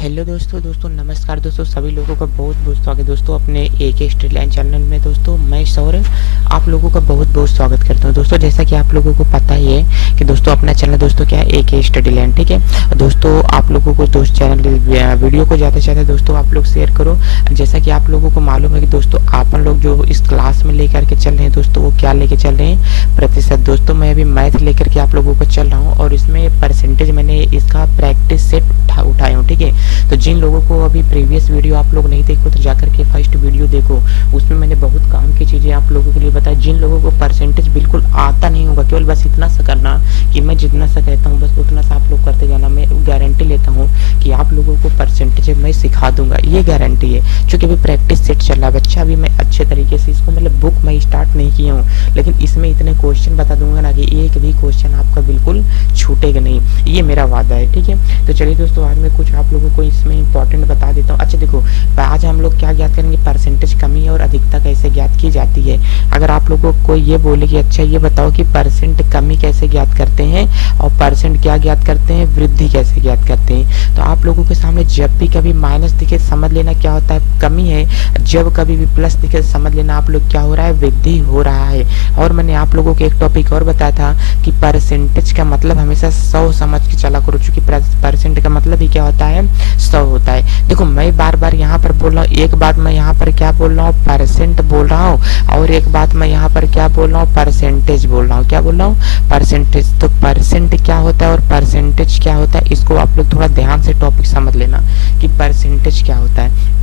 Hello दोस्तों नमस्कार दोस्तों, सभी लोगों का बहुत बहुत स्वागत है दोस्तों अपने एके स्ट्रीट लाइन चैनल में। दोस्तों मैं सौरभ आप लोगों का बहुत बहुत स्वागत करता हूं। दोस्तों जैसा कि आप लोगों को पता ही है कि दोस्तों अपना चैनल दोस्तों क्या है, एके स्टडी लाइन, ठीक है। दोस्तों आप लोगों को दोस्त चैनल वीडियो को ज़्यादा से ज़्यादा दोस्तों आप लोग शेयर करो। जैसा कि आप लोगों को मालूम है कि दोस्तों अपन लोग जो इस क्लास में लेकर के चल रहे हैं दोस्तों, वो क्या लेके चल रहे हैं, प्रतिशत। दोस्तों मैं अभी मैथ लेकर के आप लोगों को चल रहा हूँ और इसमें परसेंटेज मैंने इसका प्रैक्टिस सेट उठाया हूँ, ठीक है। तो जिन लोगों को अभी प्रीवियस वीडियो आप लोग नहीं देखो तो जाकर के फर्स्ट वीडियो देखो, उसमें मैंने बहुत काम की चीजें आप लोगों के लिए बताई। जिन लोगों को परसेंटेज बिल्कुल आता नहीं होगा, केवल बस इतना सा करना कि मैं जितना सा कहता हूँ बस उतना सा आप लोग करते जाना। मैं गारंटी लेता हूँ कि आप लोगों को परसेंटेज मैं सिखा दूंगा, ये गारंटी है। क्योंकि अभी प्रैक्टिस सेट चल रहा है बच्चा, अभी मैं अच्छे तरीके से इसको मतलब बुक मैं स्टार्ट नहीं किया हूँ, लेकिन इसमें इतने क्वेश्चन बता दूंगा ना कि एक भी क्वेश्चन आपका बिल्कुल छूटेगा नहीं, ये मेरा वादा है, ठीक है। तो चलिए दोस्तों आज मैं कुछ आप लोगों को इसमें इंपॉर्टेंट बता देता हूँ। अच्छा देखो, आज हम लोग क्या ज्ञात करेंगे, परसेंटेज कमी और अधिकता कैसे ज्ञात की जाती है। अगर आप लोगों को ये बोले कि अच्छा ये बताओ कि परसेंट कमी कैसे ज्ञात करते हैं और परसेंट क्या ज्ञात करते हैं, वृद्धि कैसे ज्ञात करते हैं, तो आप लोगों के सामने जब भी कभी माइनस दिखे समझ लेना क्या होता है, कमी है। जब कभी भी प्लस दिखे समझ लेना आप लोग क्या हो रहा है, वृद्धि हो रहा है। और मैंने आप लोगों को एक टॉपिक और बताया था कि परसेंटेज का मतलब हमेशा 100 समझ के चला करो, चूंकि परसेंट का मतलब ही क्या होता है, 100 होता है। देखो मैं बार बार यहाँ पर बोल रहा हूँ, एक बात मैं यहाँ पर क्या बोल रहा हूँ, परसेंट बोल रहा हूँ, और एक बात मैं यहाँ पर क्या बोल रहा हूँ, परसेंटेज बोल रहा हूँ। क्या बोल रहा हूँ, परसेंटेज। तो परसेंट क्या होता है और परसेंटेज क्या होता है, इसको आप लोग थोड़ा ध्यान से टॉपिक समझ लेना कि परसेंटेज क्या होता है।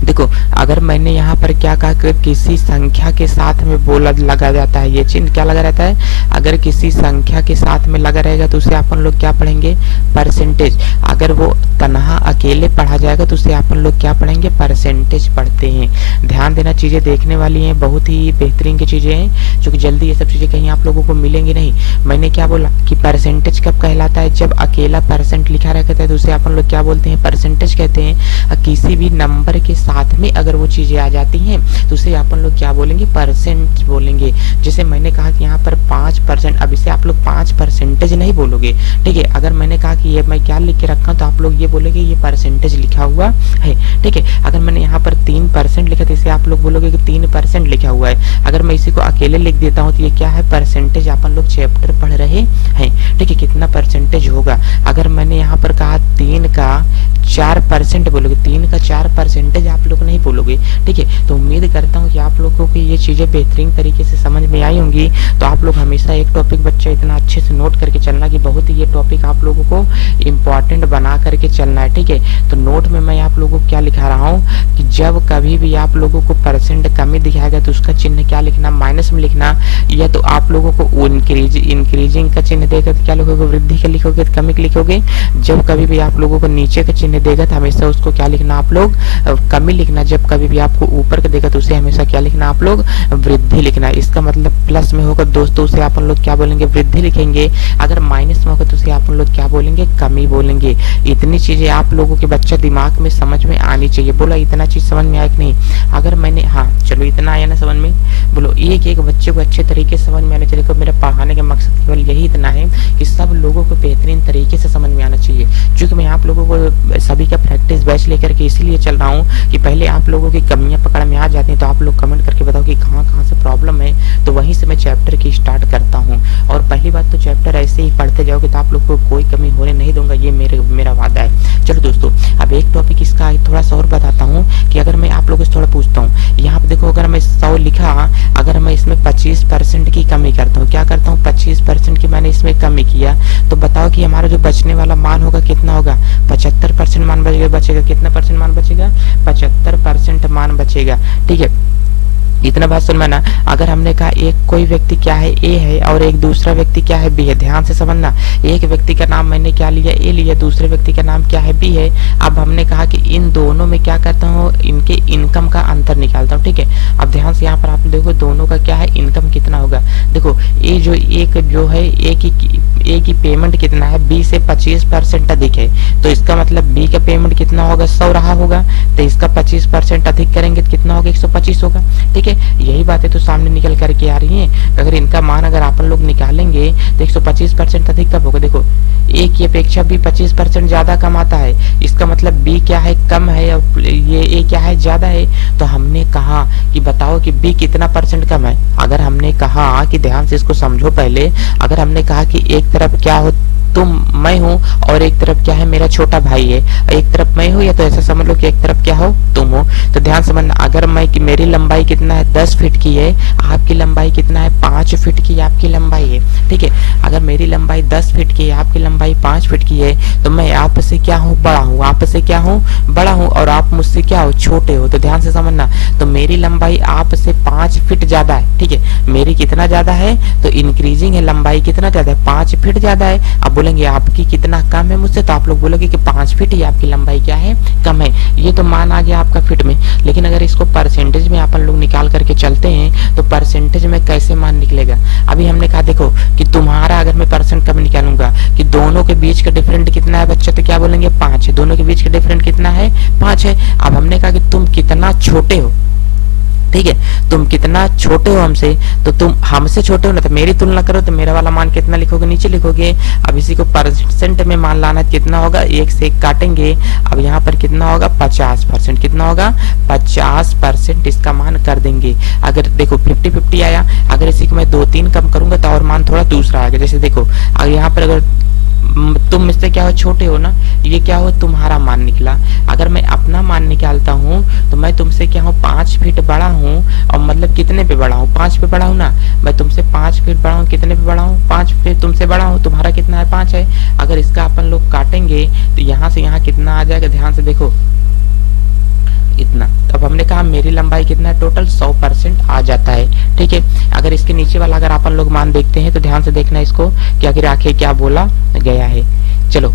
देखो अगर मैंने यहाँ पर क्या कहा कि किसी संख्या के साथ में बोला लगा जाता है, ये चिन्ह क्या लगा रहता है, अगर किसी संख्या के साथ में लगा रहेगा तो उसे अपन लोग क्या पढ़ेंगे, परसेंटेज। अगर वो तनहा अकेले पढ़ा जाएगा तो उसे अपन लोग क्या पढ़ेंगे, परसेंटेज पढ़ते हैं। ध्यान देना, चीजें देखने वाली हैं, बहुत ही बेहतरीन की चीजें हैं, क्योंकि जल्दी ये सब चीजें कहीं आप लोगों को मिलेंगी नहीं। मैंने क्या बोला कि परसेंटेज कब कहलाता है, जब अकेला परसेंट लिखा रहता है तो उसे अपन लोग क्या बोलते हैं, परसेंटेज कहते हैं। किसी भी नंबर के साथ में अगर वो चीजें आ जाती हैं तो उसे अपन लोग क्या बोलेंगे, परसेंट बोलेंगे। जैसे मैंने कहा कि यहाँ पर 5%, अब इसे आप लोग 5 परसेंटेज नहीं बोलोगे, ठीक है। अगर मैंने कहा कि ये मैं क्या लिख के रखा तो आप लोग ये बोलोगे ये परसेंटेज लिखा हुआ है, ठीक है। अगर मैंने यहाँ पर 3% लिखा तो इसे आप लोग बोलोगे कि 3% लिखा हुआ है। अगर मैं इसी को अकेले लिख देता हूँ तो ये क्या है, परसेंटेज। अपन लोग चैप्टर पढ़ रहे हैं, ठीक है, कितना परसेंटेज होगा। अगर मैंने यहाँ पर कहा 3 का 4% बोलोगे, 3 का 4% आप लोग नहीं बोलोगे, ठीक है। तो उम्मीद करता हूँ कि आप लोगों को ये चीजें बेहतरीन तरीके से समझ में आई होंगी। तो आप लोग हमेशा एक टॉपिक बच्चा इतना अच्छे से नोट करके चलना कि बहुत ही ये टॉपिक आप लोगों को इम्पोर्टेंट बना करके चलना है, ठीक है। तो नोट में मैं आप लोगों को क्या लिखा रहा हूँ कि जब कभी भी आप लोगों को परसेंट कमी दिखाएगा तो उसका चिन्ह क्या लिखना, माइनस में लिखना, या तो आप लोगों को इंक्रीजिंग का चिन्ह देगा तो क्या लिखोगे, वृद्धि का लिखोगे, कमी का लिखोगे। जब कभी भी आप लोगों को नीचे का चिन्ह देगा तो हमेशा उसको क्या लिखना, आप लोग कमी लिखना। जब कभी भी आपको ऊपर का देगा तो उसे हमेशा क्या लिखना, आप लोग वृद्धि लिखना। इसका मतलब प्लस में होगा दोस्तों उसे अपन लोग क्या बोलेंगे, वृद्धि लिखेंगे। अगर माइनस में होगा तो उसे अपन लोग क्या बोलेंगे, कमी बोलेंगे। इतनी चीजें आप लोगों के बच्चा दिमाग में समझ में आनी चाहिए। बोला इतना चीज समझ में आया कि नहीं, अगर मैंने, हाँ चलो इतना आया ना समझ में, बोलो एक एक बच्चे को अच्छे तरीके से समझ में आना चाहिए। मेरा पढ़ाने का मकसद केवल यही इतना है कि सब लोगों को बेहतरीन तरीके से समझ में आना चाहिए। क्योंकि मैं आप लोगों को सभी का प्रैक्टिस बैच लेकर के इसीलिए चल रहा हूँ कि पहले आप लोगों की कमियां पकड़ में आ जाती हैं तो आप लोग कमेंट करके बताओ कि कहाँ कहाँ से प्रॉब्लम है, तो वहीं से मैं चैप्टर की स्टार्ट करता हूँ। और पहली बात तो चैप्टर ऐसे ही पढ़ते जाओगे तो आप लोग को कोई कमी होने नहीं दूंगा, ये मेरा वादा है। चलो दोस्तों अब एक टॉपिक इसका थोड़ा सा और बताता हूँ कि अगर मैं आप लोगों से थोड़ा पूछता हूँ, यहाँ पे देखो अगर मैं 100 लिखा, अगर मैं इसमें 25% की कमी करता हूँ, क्या करता हूँ, 25% की मैंने इसमें कमी किया, तो बताओ कि हमारा जो बचने वाला मान होगा कितना होगा, 75% मान बचेगा। कितना परसेंट मान बचेगा, 75% मान बचेगा, ठीक है। इतना बात सुन में ना, अगर हमने कहा एक कोई व्यक्ति क्या है, ए है, और एक दूसरा व्यक्ति क्या है, बी है। ध्यान से समझना, एक व्यक्ति का नाम मैंने क्या लिया, ए लिया, दूसरे व्यक्ति का नाम क्या है, बी है। अब हमने कहा कि इन दोनों में क्या करता हूँ, इनके इनकम का अंतर निकालता हूँ, ठीक है। अब ध्यान से यहाँ पर आप देखो दोनों का क्या है, इनकम कितना होगा। देखो ए जो एक जो है ए की पेमेंट कितना है, बी से 25% अधिक है, तो इसका मतलब बी का पेमेंट कितना होगा, 100 रहा होगा, तो इसका 25% अधिक करेंगे तो कितना होगा, 125 होगा, ठीक है। है, यही बातें तो सामने निकल करके आ रही हैं। अगर इनका मान अगर अपन लोग निकालेंगे तो 125% अधिक कब होगा। देखो ए की अपेक्षा बी 25% ज्यादा कमाता है, इसका मतलब बी क्या है, कम है, और ये ए क्या है, ज्यादा है। तो हमने कहा कि बताओ कि बी कितना परसेंट कम है। अगर हमने कहा कि ध्यान से इसको समझो पहले, अगर हमने कहा कि एक तरफ क्या हो तुम मैं हूँ और एक तरफ क्या है मेरा छोटा भाई है, एक तरफ मैं हूँ, या तो ऐसा समझ लो कि एक तरफ क्या हो तुम हो। तो ध्यान समझना, अगर मैं कि मेरी लंबाई कितना है 10 फीट की है, आपकी लंबाई कितना है 5 फीट की आपकी लंबाई है, ठीक है। अगर मेरी लंबाई 10 फीट की है, आपकी लंबाई 5 फीट की है, तो मैं आपसे क्या हूँ, बड़ा हूँ, आपसे क्या हूँ, बड़ा हूँ, और आप मुझसे क्या हो, छोटे हो। तो ध्यान से समझना, तो मेरी लंबाई आपसे 5 फीट ज्यादा है, ठीक है। मेरी कितना ज्यादा है, तो इंक्रीजिंग है, लंबाई कितना ज्यादा है, 5 फीट ज्यादा है। अब बोलेंगे आपकी कितना कम है मुझसे, तो आप लोग बोलोगे कि 5 फीट ही आपकी लंबाई क्या है, कम है। ये तो मान आ गया आपका फीट में। लेकिन अगर इसको परसेंटेज में अपन लोग निकाल करके चलते हैं तो परसेंटेज में कैसे मान निकलेगा। अभी हमने कहा देखो कि तुम्हारा अगर मैं परसेंट कब निकालूंगा कि दोनों के बीच का डिफरेंट कितना है बच्चे, तो क्या बोलेंगे 5 है। दोनों के बीच का डिफरेंट कितना है, 5 है। अब हमने कहा कि तुम कितना छोटे हो, ठीक है, तुम कितना छोटे हो हमसे, तो तुम हमसे छोटे हो ना, तो मेरी तुलना करो, तो मेरा वाला मान कितना लिखोगे, नीचे लिखोगे। अब इसी को परसेंट में मान लाना, कितना होगा, 1 से 1 काटेंगे। अब यहाँ पर कितना होगा 50%, कितना होगा 50% इसका मान कर देंगे। अगर देखो 50-50 आया, अगर इसी को मैं 2-3 कम करूंगा तो और मान थोड़ा दूसरा आएगा। जैसे देखो अगर यहाँ पर अगर तुम मुझसे क्या हो, छोटे हो ना, ये क्या हो, तुम्हारा मान निकला। अगर मैं अपना मान निकालता हूँ तो मैं तुमसे क्या हूँ 5 फीट बड़ा हूँ, और मतलब कितने पे बड़ा हूँ, 5 पे बड़ा हूँ ना। मैं तुमसे 5 फीट बड़ा हूँ, कितने पे बड़ा हूँ, 5 पे तुमसे बड़ा हूँ। तुम्हारा कितना है, 5 है। अगर इसका अपन लोग काटेंगे तो यहाँ से यहाँ कितना आ जाएगा, ध्यान से देखो इतना। अब हमने कहा मेरी लंबाई कितना है, टोटल 100% आ जाता है, ठीक है। अगर इसके नीचे वाला अगर अपन लोग मान देखते हैं तो ध्यान से देखना इसको कि आखिर आखिर क्या बोला गया है। चलो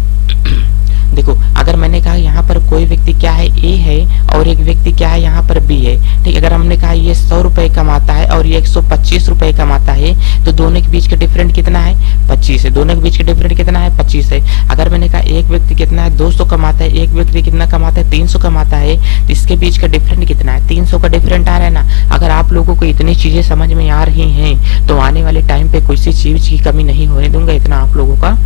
देखो अगर मैंने कहा यहाँ पर कोई व्यक्ति क्या है, ए है, और एक व्यक्ति क्या है यहाँ पर बी है, ठीक। अगर हमने कहा ये 100 रुपए कमाता है और ये 125 रुपए कमाता है, तो दोनों के बीच का डिफरेंट कितना है, 25 है। दोनों के बीच का डिफरेंट कितना है, 25 है। अगर मैंने कहा एक व्यक्ति कितना है 200 कमाता है, एक व्यक्ति कितना कमाता है 300 कमाता है, तो इसके बीच का डिफरेंट कितना है, 300 का डिफरेंट आ रहा है ना। अगर आप लोगों को इतनी चीजें समझ में आ रही हैं तो आने वाले टाइम पे कोई सी चीज की कमी नहीं होने दूंगा, इतना आप लोगों का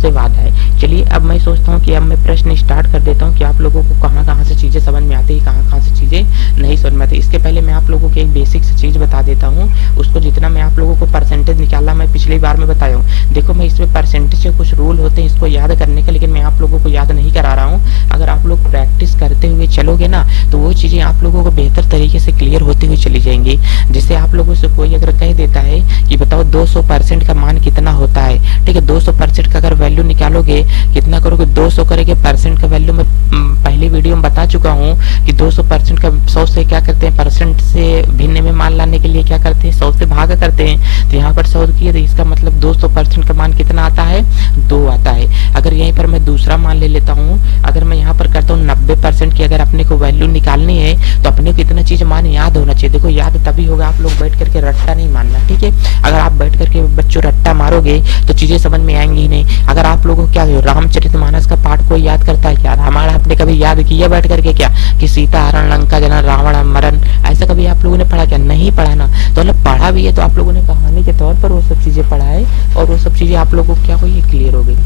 से वादा है। चलिए अब मैं सोचता हूँ कि अब मैं प्रश्न स्टार्ट कर देता हूँ कि आप लोगों को कहाँ कहाँ से चीजें समझ में आती है, कहाँ कहाँ से चीजें नहीं समझ में आती। इसके पहले मैं आप लोगों को एक बेसिक सी चीज बता देता हूँ, उसको जितना मैं आप लोगों को परसेंटेज निकालना मैं पिछली बार में बताया हूँ। देखो मैं इसमें परसेंटेज के कुछ रूल होते हैं इसको याद करने का, लेकिन मैं आप लोगों को याद नहीं करा रहा हूँ। अगर आप लोग प्रैक्टिस करते हुए चलोगे ना तो वो चीजें आप लोगों को बेहतर तरीके से क्लियर होती हुई चली जाएंगी। जैसे आप लोगों से कोई अगर कह देता है कि बताओ 200% का मान कितना होता है, ठीक है, 200% का अगर वैल्यू निकालोगे कितना करोगे, 200 करेंगे। परसेंट का वैल्यू मैं पहले वीडियो में बता चुका हूँ कि 200% का 100 से क्या करते हैं, परसेंट से भिन्न में मान लाने के लिए क्या करते हैं, 100 से भागा करते हैं। तो यहाँ पर 100 किए तो इसका मतलब 200% का मान कितना आता है, 2 आता है। अगर यहीं पर मैं दूसरा मान ले लेता हूँ, अगर मैं यहाँ पर करता हूँ 90% की अगर अपने को वैल्यू निकालनी है तो अपने को इतना चीज मान याद होना चाहिए। देखो याद तभी होगा, आप लोग बैठ करके रट्टा नहीं मारना, ठीक है। अगर आप बैठ करके बच्चों रट्टा मारोगे तो चीजें समझ में आएंगी ही नहीं। अगर आप लोगों को क्या रामचरितमानस का पाठ कोई याद करता है क्या, रामायण आपने कभी याद किया बैठ करके क्या, कि सीता हरण लंका जलन रावण मरण, ऐसा कभी आप लोगों ने पढ़ा क्या, नहीं पढ़ा ना। तो मतलब पढ़ा भी है तो आप लोगों ने कहानी के तौर पर वो सब चीजें पढ़ा है, और वो सब चीजें आप लोगों को क्या हुई, क्लियर हो गई,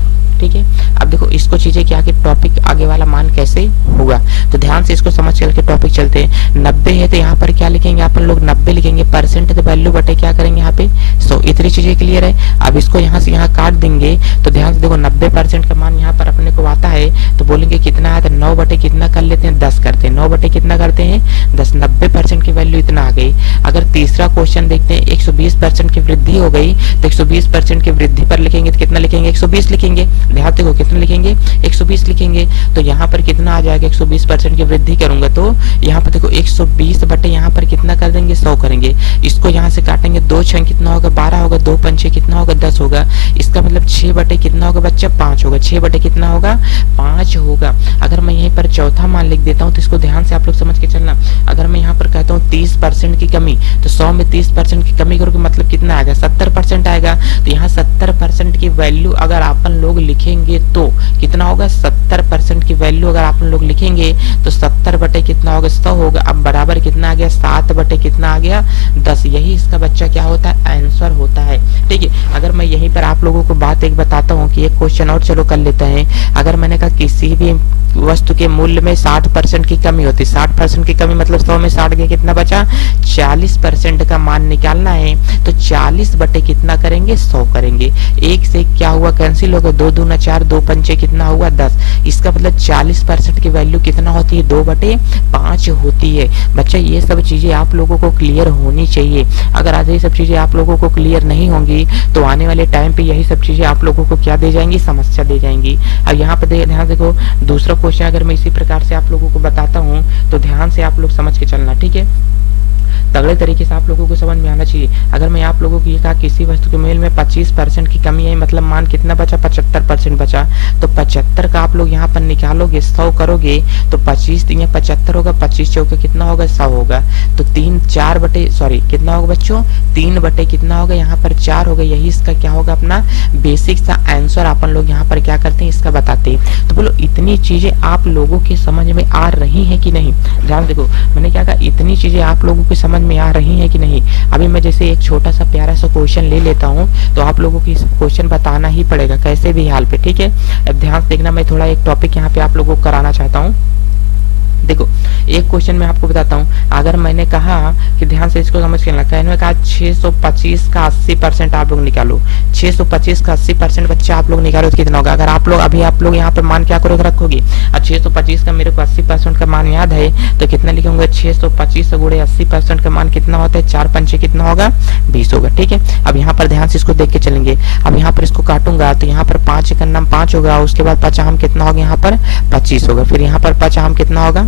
ठीक है। अब देखो इसको चीजें क्या कि टॉपिक आगे वाला मान कैसे होगा, तो ध्यान से इसको समझ करके टॉपिक चलते हैं। 90 है तो यहाँ पर क्या लिखेंगे अपन लोग, 90 लिखेंगे। परसेंट तो वैल्यू बटे क्या करेंगे यहाँ पे 100। इतनी चीजें क्लियर है। अब इसको यहाँ से यहाँ काट देंगे तो ध्यान से देखो 90% का मान यहाँ पर अपने को आता है, तो बोलेंगे कितना है, तो 9 बटे कितना कर लेते हैं, 10 करते हैं। 9 बटे कितना करते हैं, 10। 90% की वैल्यू इतना आ गई। अगर तीसरा क्वेश्चन देखते हैं, 120% की वृद्धि हो गई तो 120% की वृद्धि पर लिखेंगे तो कितना लिखेंगे, 120 लिखेंगे। ध्यान देखो कितना लिखेंगे, 120 लिखेंगे। तो यहाँ पर कितना आ जाएगा, 120% की वृद्धि करूंगा तो यहाँ पर देखो 120 बटे यहाँ पर कितना कर देंगे, 100 करेंगे। इसको यहाँ से काटेंगे, 2 छह कितना होगा, 12 होगा, 2 पंचे कितना होगा, 10 होगा। इसका मतलब 6 बटे कितना होगा बच्चा, 5 होगा। 6 बटे कितना होगा, 5 होगा। अगर मैं यहीं पर चौथा मान लिख देता हूँ तो इसको ध्यान से आप लोग समझ के चलना। अगर मैं यहाँ पर कहता हूँ 30% की कमी, तो 100 में 30% की कमी करोगे मतलब कितना आएगा, 70% आएगा। तो यहाँ 70% की वैल्यू अगर अपन लोग लिखेंगे तो कितना होगा, 70% की वैल्यू अगर आप लोग लिखेंगे तो 70 बटे कितना होगा 100 होगा। अब बराबर कितना आ गया 7 बटे कितना आ गया 10। यही इसका बच्चा क्या होता है आंसर होता है। ठीक है, अगर मैं यहीं पर आप लोगों को बात एक बताता हूँ कि एक क्वेश्चन और चलो कर लेते हैं। अगर मैंने कहा किसी भी वस्तु के मूल्य में 60% की कमी होती है, 60% की कमी मतलब 100 में 60 गया कितना बचा 40% का मान निकालना है, तो 40 बटे कितना करेंगे 100 करेंगे। एक से क्या हुआ कैंसिल होगा, 2 दूना 4, 2 पंचे कितना हुआ 10। इसका मतलब 40% की वैल्यू कितना होती है 2/5 होती है। बच्चा ये सब चीजें आप लोगों को क्लियर होनी चाहिए। अगर आज ये सब चीजें आप लोगों को क्लियर नहीं होंगी तो आने वाले टाइम पे यही सब चीजें आप लोगों को क्या दे जाएंगी, समस्या दे जाएंगी। अब यहाँ पे ध्यान देखो, दूसरा क्वेश्चन अगर मैं इसी प्रकार से आप लोगों को बताता हूँ तो ध्यान से आप लोग समझ के चलना, ठीक है। तगड़े तरीके से आप लोगों को समझ में आना चाहिए। अगर मैं आप लोगों को ये कहा किसी वस्तु के मूल्य में 25% की कमी है, मतलब मान कितना बचा 75% बचा, तो 75 का आप लोग यहाँ पर निकालोगे 100 करोगे तो 25 या 75 होगा, 25 चौके कितना होगा 100 होगा। तो 4 बटे कितना होगा बच्चों 3 बटे कितना होगा यहाँ पर 4 होगा। यही इसका क्या होगा अपना बेसिक सा आंसर अपन लोग यहाँ पर क्या करते हैं इसका बताते हैं। तो बोलो इतनी चीजें आप लोगों के समझ में आ रही है कि नहीं। ध्यान देखो मैंने क्या कहा, इतनी चीजें आप लोगों को समझ में आ रही है कि नहीं। अभी मैं जैसे एक छोटा सा प्यारा सा क्वेश्चन ले लेता हूँ तो आप लोगों को इस क्वेश्चन बताना ही पड़ेगा कैसे भी हाल पे, ठीक है। अब ध्यान से देखना, मैं थोड़ा एक टॉपिक यहाँ पे आप लोगों को कराना चाहता हूँ। देखो एक क्वेश्चन मैं आपको बताता हूँ। अगर मैंने कहा कि ध्यान से इसको समझ के लेना, कहने में कहा 625 का 80% आप लोग निकालो, 625 का 80% बच्चे आप लोग निकालो तो कितना होगा। अगर आप लोग अभी आप लोग यहाँ पे मान क्या करोगे रखोगे, अब 625 का मेरे को 80% का मान याद है तो कितना लिखेंगे 625 गुणे 80% का मान कितना होता है 4 पंचे कितना होगा 20 होगा, ठीक है। अब यहाँ पर ध्यान से इसको देख के चलेंगे। अब यहाँ पर इसको काटूंगा तो यहाँ पर 5 का नाम 5 होगा, उसके बाद 5 आम कितना होगा यहाँ पर 25 होगा, फिर यहाँ पर 5 आम कितना होगा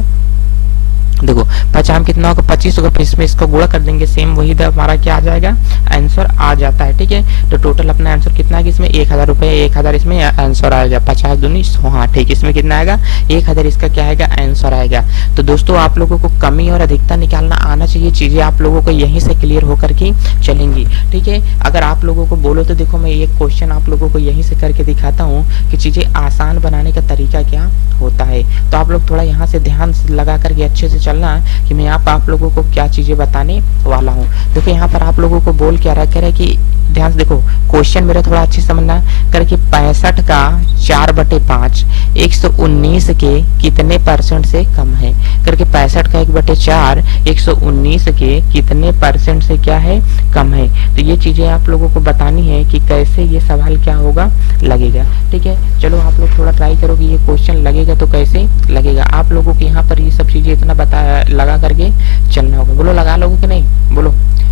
देखो 5 आम कितना होगा 25 होगा, फिर इसमें इसको गुणा कर देंगे सेम वही हमारा क्या आ जाएगा आंसर आ जाता है, ठीक है। तो टोटल अपना आंसर कितना है इसमें 1000 रुपए, 1000 इसमें आंसर आएगा, 50 दूनी 100, हाँ ठीक, इसमें कितना आएगा 1000 इसका क्या आएगा आंसर आएगा। तो दोस्तों आप लोगों को कमी और अधिकता निकालना आना चाहिए, चीजें आप लोगों को यहीं से क्लियर होकर के चलेंगी, ठीक है। अगर आप लोगों को बोलो तो देखो मैं एक क्वेश्चन आप लोगों को यहीं से करके दिखाता हूँ कि चीजें आसान बनाने का तरीका क्या होता है। तो आप लोग थोड़ा यहाँ से ध्यान लगा करके अच्छे से चलना कि मैं आप लोगों को क्या चीजें बताने वाला हूँ। देखो यहाँ पर आप लोगों को बोल क्या रहा है कि ध्यान से देखो क्वेश्चन मेरा थोड़ा अच्छे से समझना करके 65 का 4/5 119 के कितने परसेंट से कम है करके 65 का 1/4 119 के कितने परसेंट से क्या है कम है। तो ये चीजें आप लोगों को बतानी है कि कैसे ये सवाल क्या होगा लगेगा, ठीक है। चलो आप लोग थोड़ा ट्राई करो कि ये क्वेश्चन लगेगा तो कैसे लगेगा। आप लोगों को यहाँ पर ये सब चीजें इतना बता लगा करके चलना होगा। बोलो लगा लोगे कि नहीं, बोलो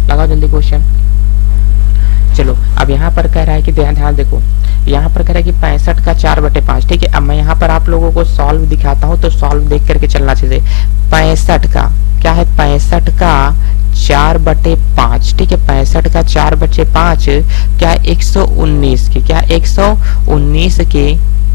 लगाओ जल्दी क्वेश्चन। चलो अब यहाँ पर कह रहा है कि ध्यान देखो, यहाँ पर कह रहा है कि 65 का 4/5, ठीक है। अब मैं यहाँ पर आप लोगों को सॉल्व दिखाता हूँ तो सॉल्व देख करके चलना चाहिए। 65 का क्या है 65 का 4/5, ठीक है। 65 का 4/5 क्या 119 के, क्या 119 के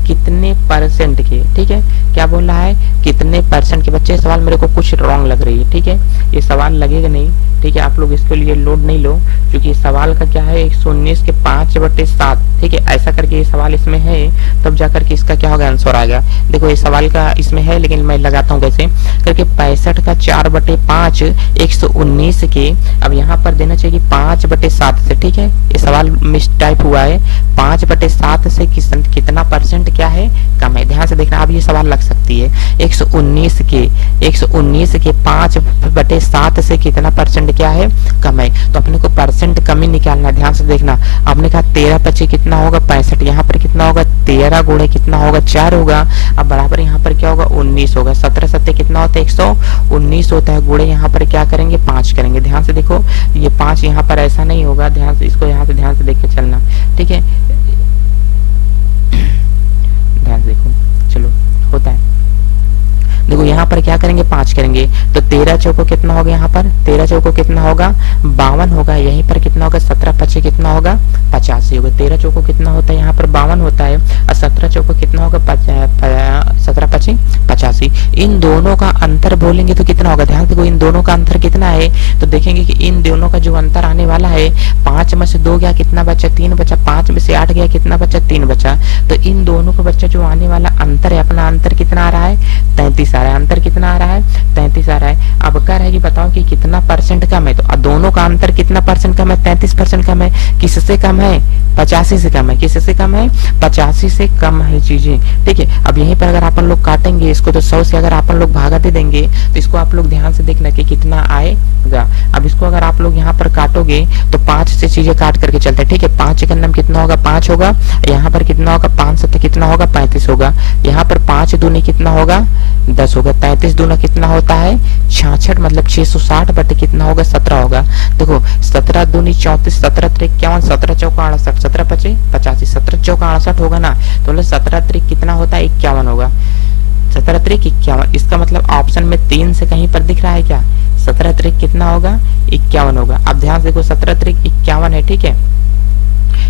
कितने परसेंट के, ठीक है। क्या बोल रहा है कितने परसेंट के। बच्चे सवाल मेरे को कुछ रॉन्ग लग रही है, ठीक है। ये सवाल लगेगा नहीं, ठीक है। आप लोग इसके लिए लोड नहीं लो क्योंकि सवाल का क्या है 119 के 5/7, ठीक है। ऐसा करके ये सवाल इसमें है तब जाकर के इसका क्या होगा आंसर आएगा। देखो ये सवाल का इसमें है लेकिन मैं लगाता हूँ कैसे करके 65 का 4/5 119 के, अब यहाँ पर देना चाहिए 5/7 से, ठीक है। ये सवाल मिस टाइप हुआ है, 5/7 से कितना परसेंट क्या है कम है। ध्यान से देखना, अब ये सवाल लग सकती है 119 के 5/7 से कितना परसेंट क्या है कम है। तो अपने को परसेंट कमी निकालना, ध्यान से देखना। आपने कहा 13/5 कितना होगा 65, यहाँ पर कितना होगा 13 गुणे कितना होगा 4 होगा, अब बराबर यहाँ पर क्या होगा 19 होगा। 17 7 कितना होता है 119 होता है, गुणे यहाँ पर क्या करेंगे 5 करेंगे। ध्यान से देखो ये 5 यहाँ पर ऐसा नहीं होगा, ध्यान से इसको यहाँ से ध्यान से देख के चलना, ठीक है। ध्यान से देखो, चलो होता है देखो यहाँ पर क्या करेंगे 5 करेंगे तो 13 चौको कितना होगा, यहाँ पर 13 चौको कितना होगा 52 होगा, यहीं पर कितना होगा 17 पचे कितना होगा 85 होगा। 13 चौको कितना होता है यहाँ पर 52 होता है और 17 चौको कितना होगा 17 पचे 85। इन दोनों का अंतर बोलेंगे तो कितना होगा, ध्यान देखो इन दोनों का अंतर कितना है, तो देखेंगे कि इन दोनों का जो अंतर आने वाला है 5 में से 2 गया कितना बचा 3 बचा, 5 में से 8 गया कितना बचा 3 बचा। तो इन दोनों का बच्चा जो आने वाला अंतर है, अपना अंतर कितना आ रहा है 33 आ रहा है। अंतर कितना आ रहा है 33 आ रहा है। अब कह रहा है कि बताओ कि कितना परसेंट कम है, तो दोनों का अंतर कितना परसेंट कम है 33% कम है। किससे कम है 85 से कम है। किससे कम है 85 से कम है चीजें, ठीक है। अब यहीं पर अगर अपन लोग काटेंगे इसको तो 100 से अगर अपन लोग भागा दे देंगे तो इसको आप लोग ध्यान से देखना कि कितना आएगा। अब इसको अगर आप लोग यहाँ पर काटोगे तो 5 से चीजें काट करके चलते हैं, ठीक है। 5 का नाम कितना होगा 5 होगा, यहाँ पर कितना होगा 5 7 कितना होगा 35 होगा, यहाँ पर 5 दूनी कितना होगा 10 होगा, 33 दूना कितना होता है 66 मतलब 660 बटे कितना होगा 17 होगा। देखो 17 दूनी 34, 17 त्रिक 51, 17 चौका 68, 17 पचे 85, 17 चौका 68 होगा ना, तो 17 त्रिक कितना होता है 51 होगा, 17 त्रिक 51। इसका मतलब ऑप्शन में 3 से कहीं पर दिख रहा है क्या, 17 त्रिक कितना होगा 51 होगा। अब ध्यान से देखो 17 त्रिक 51 है, ठीक है।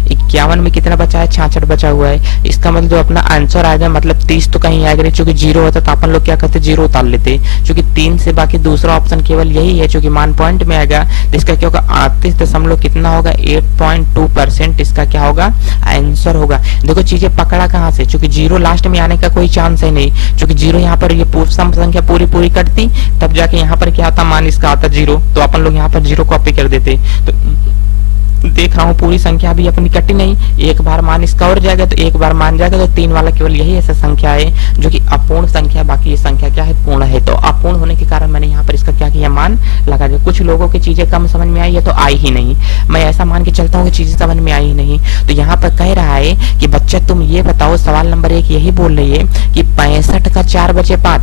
51 में कितना बचा है 66 बचा हुआ है। इसका मतलब जो अपना आंसर आएगा मतलब 30 तो कहीं आएगा नहीं, चूंकि 0 होता तो अपन लोग क्या करते 0 उतार लेते, क्योंकि 3 से बाकी दूसरा ऑप्शन केवल यही है जो मान पॉइंट में आएगा। तो इसका क्या होगा 38 दशमलव कितना होगा 8.2% इसका क्या होगा आंसर होगा। देखो चीजें पकड़ा कहाँ से, चूंकि 0 लास्ट में आने का कोई चांस है नहीं, क्योंकि 0 यहाँ पर ये सम संख्या पूरी कटती तब जाके यहाँ पर क्या आता मान इसका आता 0, तो अपन लोग यहाँ पर 0 कॉपी कर देते। तो देख रहा हूँ पूरी संख्या भी अपनी कटी नहीं, एक बार मान इसका और जाएगा तो एक बार मान जाएगा, तो 3 वाला केवल यही ऐसा संख्या है जो कि अपूर्ण संख्या, बाकी ये संख्या क्या है पूर्ण है। तो अपूर्ण होने के कारण मैंने यहाँ पर इसका क्या किया मान लगा दिया। कुछ लोगों की चीजें कम समझ में आई है तो आई ही नहीं, मैं ऐसा मान के चलता हूँ कि चीजें समझ में आई ही नहीं। तो यहाँ पर कह रहा है कि बच्चा तुम ये बताओ, सवाल नंबर 1 यही बोल रही है कि 65 का 4 बचे 5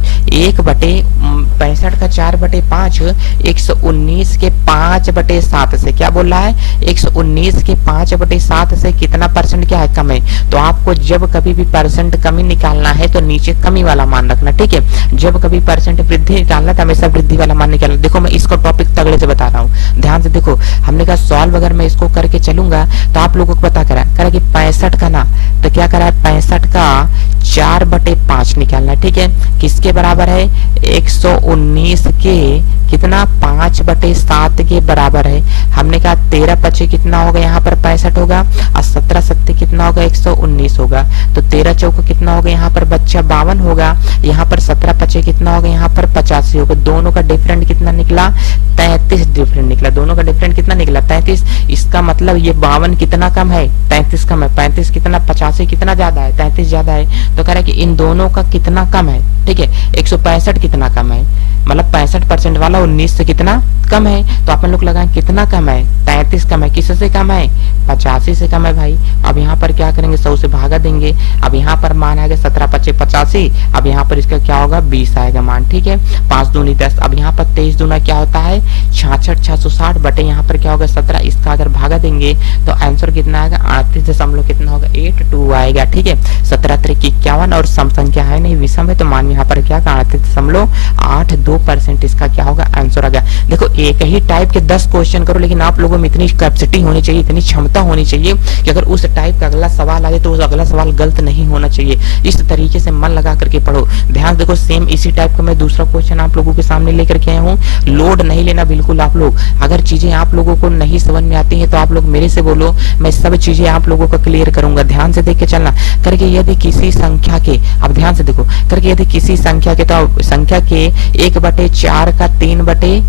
65 का 4 बटे 5 119 के 5 बटे 7 से क्या बोल रहा है 119 के 5 बटे 7 से कितना परसेंट क्या है कम है। तो आपको जब कभी भी परसेंट कमी निकालना है तो नीचे कमी वाला मान रखना, ठीक है। जब कभी परसेंट वृद्धि निकालना तो हमेशा वृद्धि वाला मान निकालना। देखो मैं इसको टॉपिक तगड़े से बता रहा हूँ, ध्यान से देखो। हमने कहा सॉल्व अगर मैं इसको करके चलूंगा तो आप लोगों को पता करा कि 65 का ना तो क्या करा है 65 का 4 बटे 5 निकालना, ठीक है। किसके बराबर है 119 के कितना 5 बटे 7 के बराबर है। हमने कहा 13 पचे कितना होगा यहाँ पर 65 होगा और 17 सत्ते कितना होगा 119 होगा। तो 13 चौको कितना होगा यहाँ पर बच्चा 52 होगा, यहाँ पर 17 पचे कितना होगा यहाँ पर 85 होगा। दोनों का डिफरेंट कितना निकला 33 डिफरेंट निकला। दोनों का डिफरेंट कितना निकला 33। इसका मतलब ये 52 कितना कम है 33 कम है। 35 कितना 85 कितना ज्यादा है 33 ज्यादा है। तो कह रहा है कि इन दोनों का कितना कम है, ठीक है। 165 कितना कम है, मतलब 65% वाला 19 से कितना कम है। तो अपन लोग लगाएं कितना कम है 33 कम है। किससे कम है 85 से कम है भाई। अब यहाँ पर क्या करेंगे 100 से भागा देंगे। अब यहाँ पर मान आएगा 17 पचे 85। अब यहाँ पर इसका क्या होगा 20 आएगा मान, ठीक है। 5 दूनी 10। अब यहाँ पर 23 दूना क्या होता है 66 660 बटे यहाँ पर क्या होगा 17। इसका अगर भागा देंगे तो आंसर कितना आएगा 38 दशमलव कितना होगा 82 आएगा, ठीक है। 17 त्रिक 51 और सम संख्या है नहीं विषम है, तो मान यहाँ पर क्या 38.82% इसका क्या होगा आंसर आ गया। देखो एक ही टाइप के 10 क्वेश्चन करो, लेकिन आप लोगों में इतनी कैपेसिटी होनी चाहिए, इतनी क्षमता होनी चाहिए कि अगर उस टाइप का अगला सवाल आ जाए तो उस अगला सवाल गलत नहीं होना चाहिए। इस तरीके से मन लगा करके पढ़ो। ध्यान देखो सेम इसी टाइप का मैं दूसरा क्वेश्चन आप लोगों के सामने लेकर के आया हूँ। लोड नहीं लेना बिल्कुल आप लोग। अगर चीजें आप लोगों को नहीं समझ में आती है तो आप लोग मेरे से बोलो, मैं सब चीजें आप लोगों को क्लियर करूंगा। ध्यान से देख के चलना करके। यदि किसी संख्या के, अब ध्यान से देखो करके, यदि किसी संख्या के तो संख्या के 1/4 का 3/1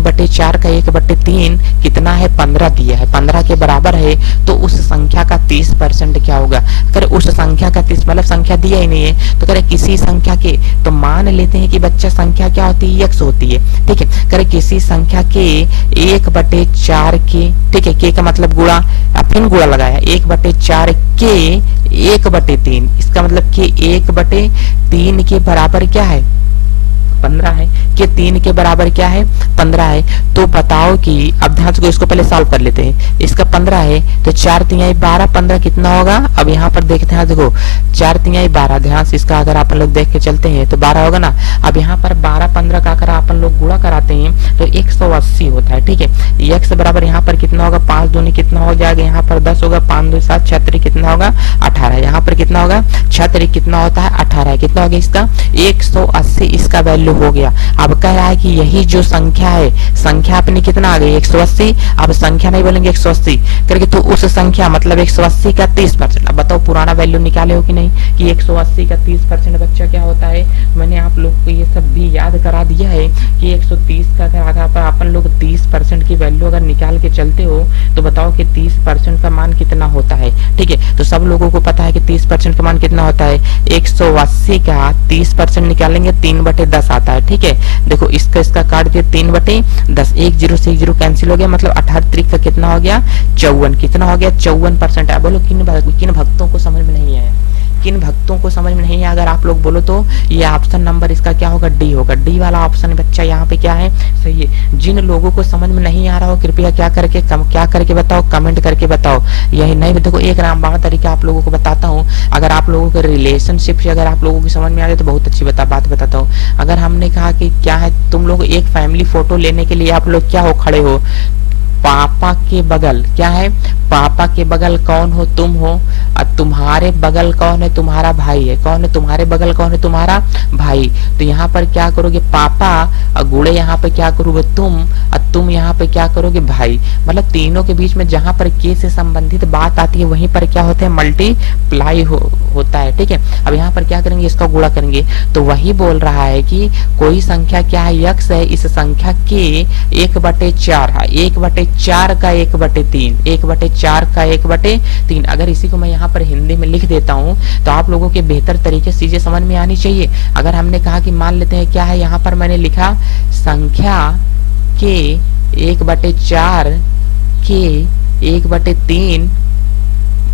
बटे 4 का 1/3 कितना है 15 दिया है, 15 के बराबर है। तो उस संख्या का 30% क्या होगा। करे उस संख्या का 30 मतलब संख्या दिया ही नहीं है, तो करे किसी संख्या के, तो मान लेते हैं कि बच्चा संख्या क्या होती है x होती है, ठीक है। करे किसी संख्या के 1/4 के, ठीक है, के का मतलब गुणा, अब फिर गुणा लगाया 1/4 के 1/3। इसका मतलब कि 1/3 के बराबर क्या है 15 है, कि 3 के बराबर क्या है 15 है। तो बताओ कि अब ध्यान से इसको पहले सॉल्व कर लेते हैं। इसका 15 है तो 4 तिहाई 12, 15 कितना होगा। अब यहाँ पर देखते हैं, देखो 4 तिहाई 12, ध्यान से इसका अगर अपन लोग देख के चलते हैं तो 12 होगा ना। अब यहाँ पर 12 15 का अगर अपन लोग गुणा कराते हैं तो 180 होता है, ठीक है। x बराबर यहाँ पर कितना होगा, 5 दूनी कितना हो जाएगा, यहाँ पर 10 होगा, 5 2 7, 6 3 कितना होगा 18, यहाँ पर कितना होगा 6 3 कितना होता है 18 है, कितना हो गया इसका 180 इसका वैल्यू हो गया। अब कह रहा है कि यही जो संख्या है, संख्या अपनी कितना आ गई 180, अब संख्या नहीं बोलेंगे 180 करके, तो उस संख्या मतलब 180 का 30%। अब बताओ पुराना वैल्यू निकाले हो कि नहीं, कि 180 का 30% बच्चा क्या होता है। मैंने आप लोग को ये सब भी याद करा दिया है कि 130 का अगर अपन लोग 30% की वैल्यू अगर निकाल के चलते हो तो बताओ कि 30% का मान कितना होता है, ठीक है। तो सब लोगों को पता है कि 30% का मान कितना होता है, 180 का 30% निकालेंगे 3/10 आता है, ठीक है। देखो इसका काट दिया 3/10, 1 0 से 1 0 कैंसिल हो गया, मतलब 18 का कितना हो गया 54, कितना हो गया 54% है। बोलो किन भक्तों को समझ में नहीं आया, किन भक्तों को समझ में नहीं है। अगर आप लोग बोलो तो ये ऑप्शन नंबर इसका क्या होगा, डी होगा। डी वाला ऑप्शन बच्चा यहाँ पे क्या है, सही है। जिन लोगों को समझ में नहीं आ रहा हो कृपया क्या करके बताओ, कमेंट करके बताओ। यही नहीं देखो एक रामबाण तरीका आप लोगों को बताता हूँ। अगर आप लोगों के रिलेशनशिप से अगर आप लोगों की समझ में आ रही है तो बहुत अच्छी बात बताता हूँ। अगर हमने कहा कि क्या है, तुम लोग एक फैमिली फोटो लेने के लिए आप लोग क्या हो खड़े हो, पापा के बगल क्या है, पापा के बगल कौन हो, तुम हो, और तुम्हारे बगल कौन है, तुम्हारा भाई है। कौन है तुम्हारे बगल, कौन है तुम्हारा भाई। तो यहाँ पर क्या करोगे पापा, और गुड़े यहाँ पे क्या करोगे तुम, और तुम यहाँ पे क्या करोगे भाई। मतलब तीनों के बीच में जहां पर के से संबंधित बात आती है वहीं पर क्या होते हैं मल्टीप्लाई होता है, ठीक है। अब यहाँ पर क्या करेंगे, इसका गुणा करेंगे। तो वही बोल रहा है कि कोई संख्या क्या है यक्स है, इस संख्या के 1/4 है, 1/4 का 1/3, 1/4 का 1/3। अगर इसी को मैं यहाँ पर हिंदी में लिख देता हूँ तो आप लोगों के बेहतर तरीके से चीजें समझ में आनी चाहिए। अगर हमने कहा कि मान लेते हैं क्या है, यहाँ पर मैंने लिखा संख्या के 1/4 के 1/3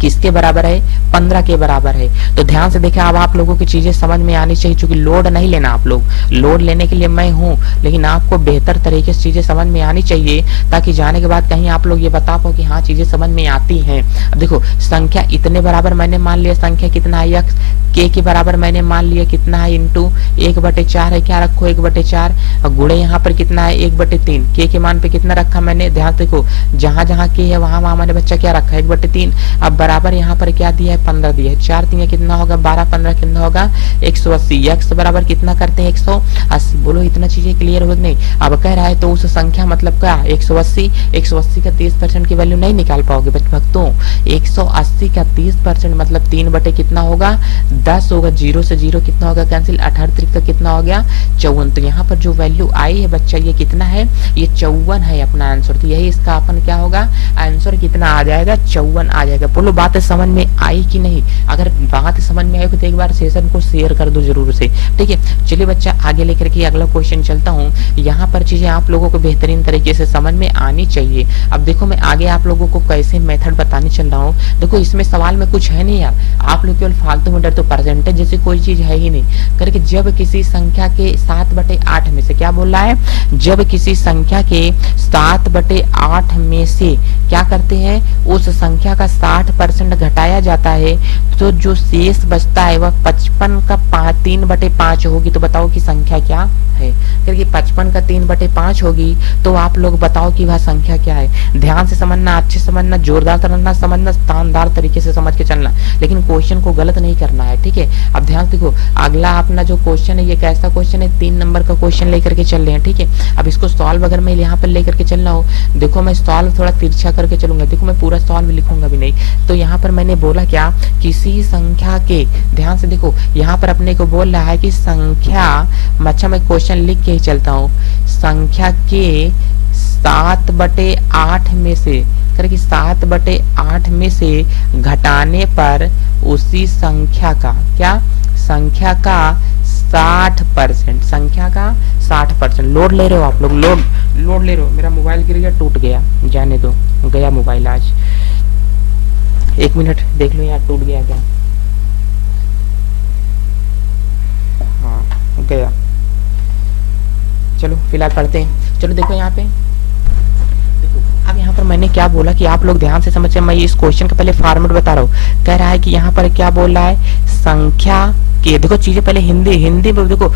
किसके बराबर है, 15 के बराबर है। तो ध्यान से देखें, अब आप लोगों की चीजें समझ में आनी चाहिए। क्योंकि लोड नहीं लेना, आप लोग लोड लेने के लिए मैं हूं, लेकिन आपको बेहतर तरीके से चीजें समझ में आनी चाहिए, ताकि जाने के बाद कहीं आप लोग ये बता पाओ कि हाँ चीजें समझ में आती हैं। अब देखो संख्या इतने बराबर मैंने मान लिया, संख्या कितना है यक्स, के के बराबर मैंने मान लिया कितना है इंटू 1/4 है, क्या रखो 1/4, और गुणे यहाँ पर कितना है 1/3, के मान पे कितना रखा मैंने, ध्यान देखो जहां जहां के है वहां मैंने बच्चा क्या रखा 1/3। अब बराबर यहाँ पर क्या दिया है 15 दिया है, 4 3 कितना होगा 12, 15 कितना होगा 180, एक्स बराबर कितना करते हैं 180। बोलो इतना चीजें क्लियर हो नहीं। अब कह रहा है तो उस संख्या मतलब क्या 180, 180 का 30% की वैल्यू नहीं निकाल पाओगे भक्तों। 180 का 30% मतलब 3 कितना होगा 10 होगा, 0 से 0 कितना होगा कैंसिल, 18 का कितना हो गया 54। तो यहाँ पर जो वैल्यू आई है बच्चा ये कितना है, ये 54 है अपना आंसर। तो यही इसका अपन क्या होगा आंसर कितना आ जाएगा 54 आ जाएगा। बोलो बात समझ में आई कि नहीं। अगर बात समझ में आई तो एक बार सेशन को शेयर कर दो जरूर से, ठीक है। चलिए बच्चा आगे लेकर के अगला क्वेश्चन चलता हूँ। यहाँ पर चीजें आप लोगों को बेहतरीन तरीके से समझ में आनी चाहिए। अब देखो मैं आगे आप लोगों को कैसे मेथड बताने चल रहा हूँ। देखो इसमें सवाल में कुछ है नहीं यार, आप लोग केवल फालतू में डर, तो परसेंटेज जैसी कोई चीज है ही नहीं करके। जब किसी संख्या के 7/8 में से क्या बोल रहा है, जब किसी संख्या के 7/8 में से क्या करते हैं उस संख्या का 60% घटाया जाता है, तो जो शेष बचता है वह 55 का 3/5 होगी। तो बताओ कि संख्या क्या है, क्योंकि 55 का 3/5 होगी। तो आप लोग बताओ कि वह संख्या क्या है। ध्यान से समझना, अच्छे समझना, जोरदार समझना, शानदार तरीके से समझ के चलना, लेकिन क्वेश्चन को गलत नहीं करना है, ठीक है। अब ध्यान देखो अगला अपना जो क्वेश्चन है ये कैसा क्वेश्चन है, 3 नंबर का क्वेश्चन लेकर के चल रहे हैं, ठीक है। अब इसको सॉल्व अगर मैं यहाँ पर लेकर के चलना हो, देखो मैं सॉल्व थोड़ा तिरछा करके चलूंगा। देखो मैं पूरा सॉल्व लिखूंगा भी नहीं। तो यहाँ पर मैंने बोला क्या, किसी संख्या के, ध्यान से देखो यहाँ पर अपने को बोल रहा है कि संख्या, अच्छा मैं क्वेश्चन लिख के ही चलता हूँ, संख्या के 7/8 में से करके 7/8 में से घटाने पर उसी संख्या का क्या, संख्या का 60%, संख्या का 60%। लोड ले रहे हो आप लोग, लोड ले रहे हो। मेरा मोबाइल गिर गया, टूट गया, जाने दो, गया मोबाइल आज। 1 मिनट देख लो यार टूट गया क्या, हाँ गया। चलो फिलहाल पढ़ते हैं। चलो देखो यहाँ पे, अब यहाँ पर मैंने क्या बोला कि आप लोग ध्यान से समझिए। मैं इस क्वेश्चन का पहले फॉर्मेट बता रहा हूँ। कह रहा है कि यहाँ पर क्या बोल रहा है, संख्या के, देखो चीजें पहले हिंदी में देखो,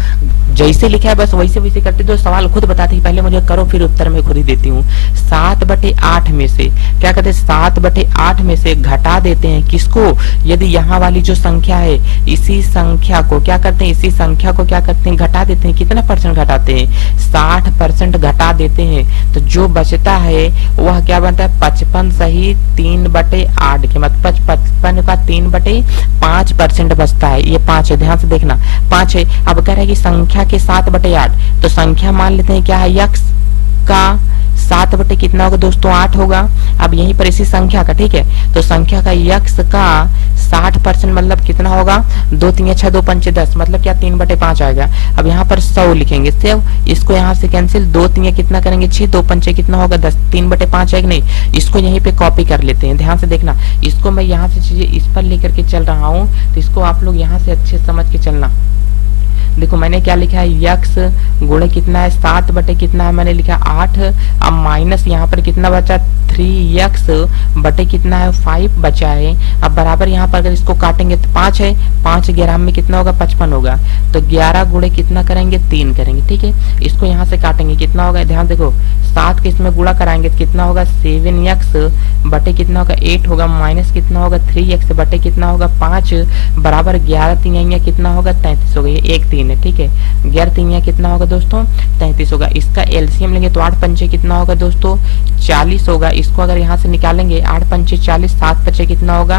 जैसे लिखा है बस वैसे वैसे करते, तो सवाल खुद बताते हैं, पहले मुझे करो फिर उत्तर मैं खुद ही देती हूँ। 7/8 में से क्या कहते हैं, 7/8 में से घटा देते हैं किसको, यदि यहाँ वाली जो संख्या है इसी संख्या को क्या करते हैं, इसी संख्या को क्या करते हैं, घटा देते हैं। कितना परसेंट घटाते हैं, 60% घटा देते हैं। तो जो बचता है वह क्या बनता है, 55 सही 3/8 के मतलब 55 का 3/5% बचता है। ये 5 है, ध्यान से देखना 5 है। अब कह रहा है कि संख्या के 7/8, तो संख्या मान लेते हैं क्या है, यक्स का 7 बटे कितना होगा दोस्तों, 8 होगा। अब यहीं पर इसी संख्या का, ठीक है, तो संख्या का यक्स का 60% मतलब कितना होगा, 2 3 6 2 5 10 मतलब क्या 3/5 आएगा। अब यहाँ पर 100 लिखेंगे, सेव इसको यहाँ से कैंसिल, 2 3 कितना करेंगे 6, 2 5 कितना होगा 10, 3/5 है कि नहीं। इसको यहीं पे कॉपी कर लेते हैं, ध्यान से देखना। इसको मैं यहाँ से चीजें इस पर लेकर के चल रहा हूँ, तो इसको आप लोग यहाँ से अच्छे समझ के चलना। देखो मैंने क्या लिखा है, यक्स गुणे कितना है, 7 बटे कितना है, मैंने लिखा 8। अब माइनस यहाँ पर कितना बचा, 3x बटे कितना है, 5 बचा है। अब बराबर यहाँ पर अगर इसको काटेंगे तो 5 है, 5 11 में कितना होगा, 55 होगा। तो 11 गुणे कितना करेंगे, 3 करेंगे, ठीक है। इसको यहाँ से काटेंगे कितना होगा, ध्यान देखो 7 के इसमें गुणा कराएंगे तो कितना होगा, 7x बटे कितना होगा, 8 होगा। माइनस कितना होगा, 3x बटे कितना होगा, 5 बराबर 11 3 कितना होगा, 33 होगा। ये 1 3 है, ठीक है। 11 3 कितना होगा दोस्तों, 33 होगा। इसका एलसीएम लेंगे तो 8 पंचे कितना होगा दोस्तों, 40 होगा। इसको अगर यहाँ से निकालेंगे 8 पंचे 40, 7 बचे कितना होगा,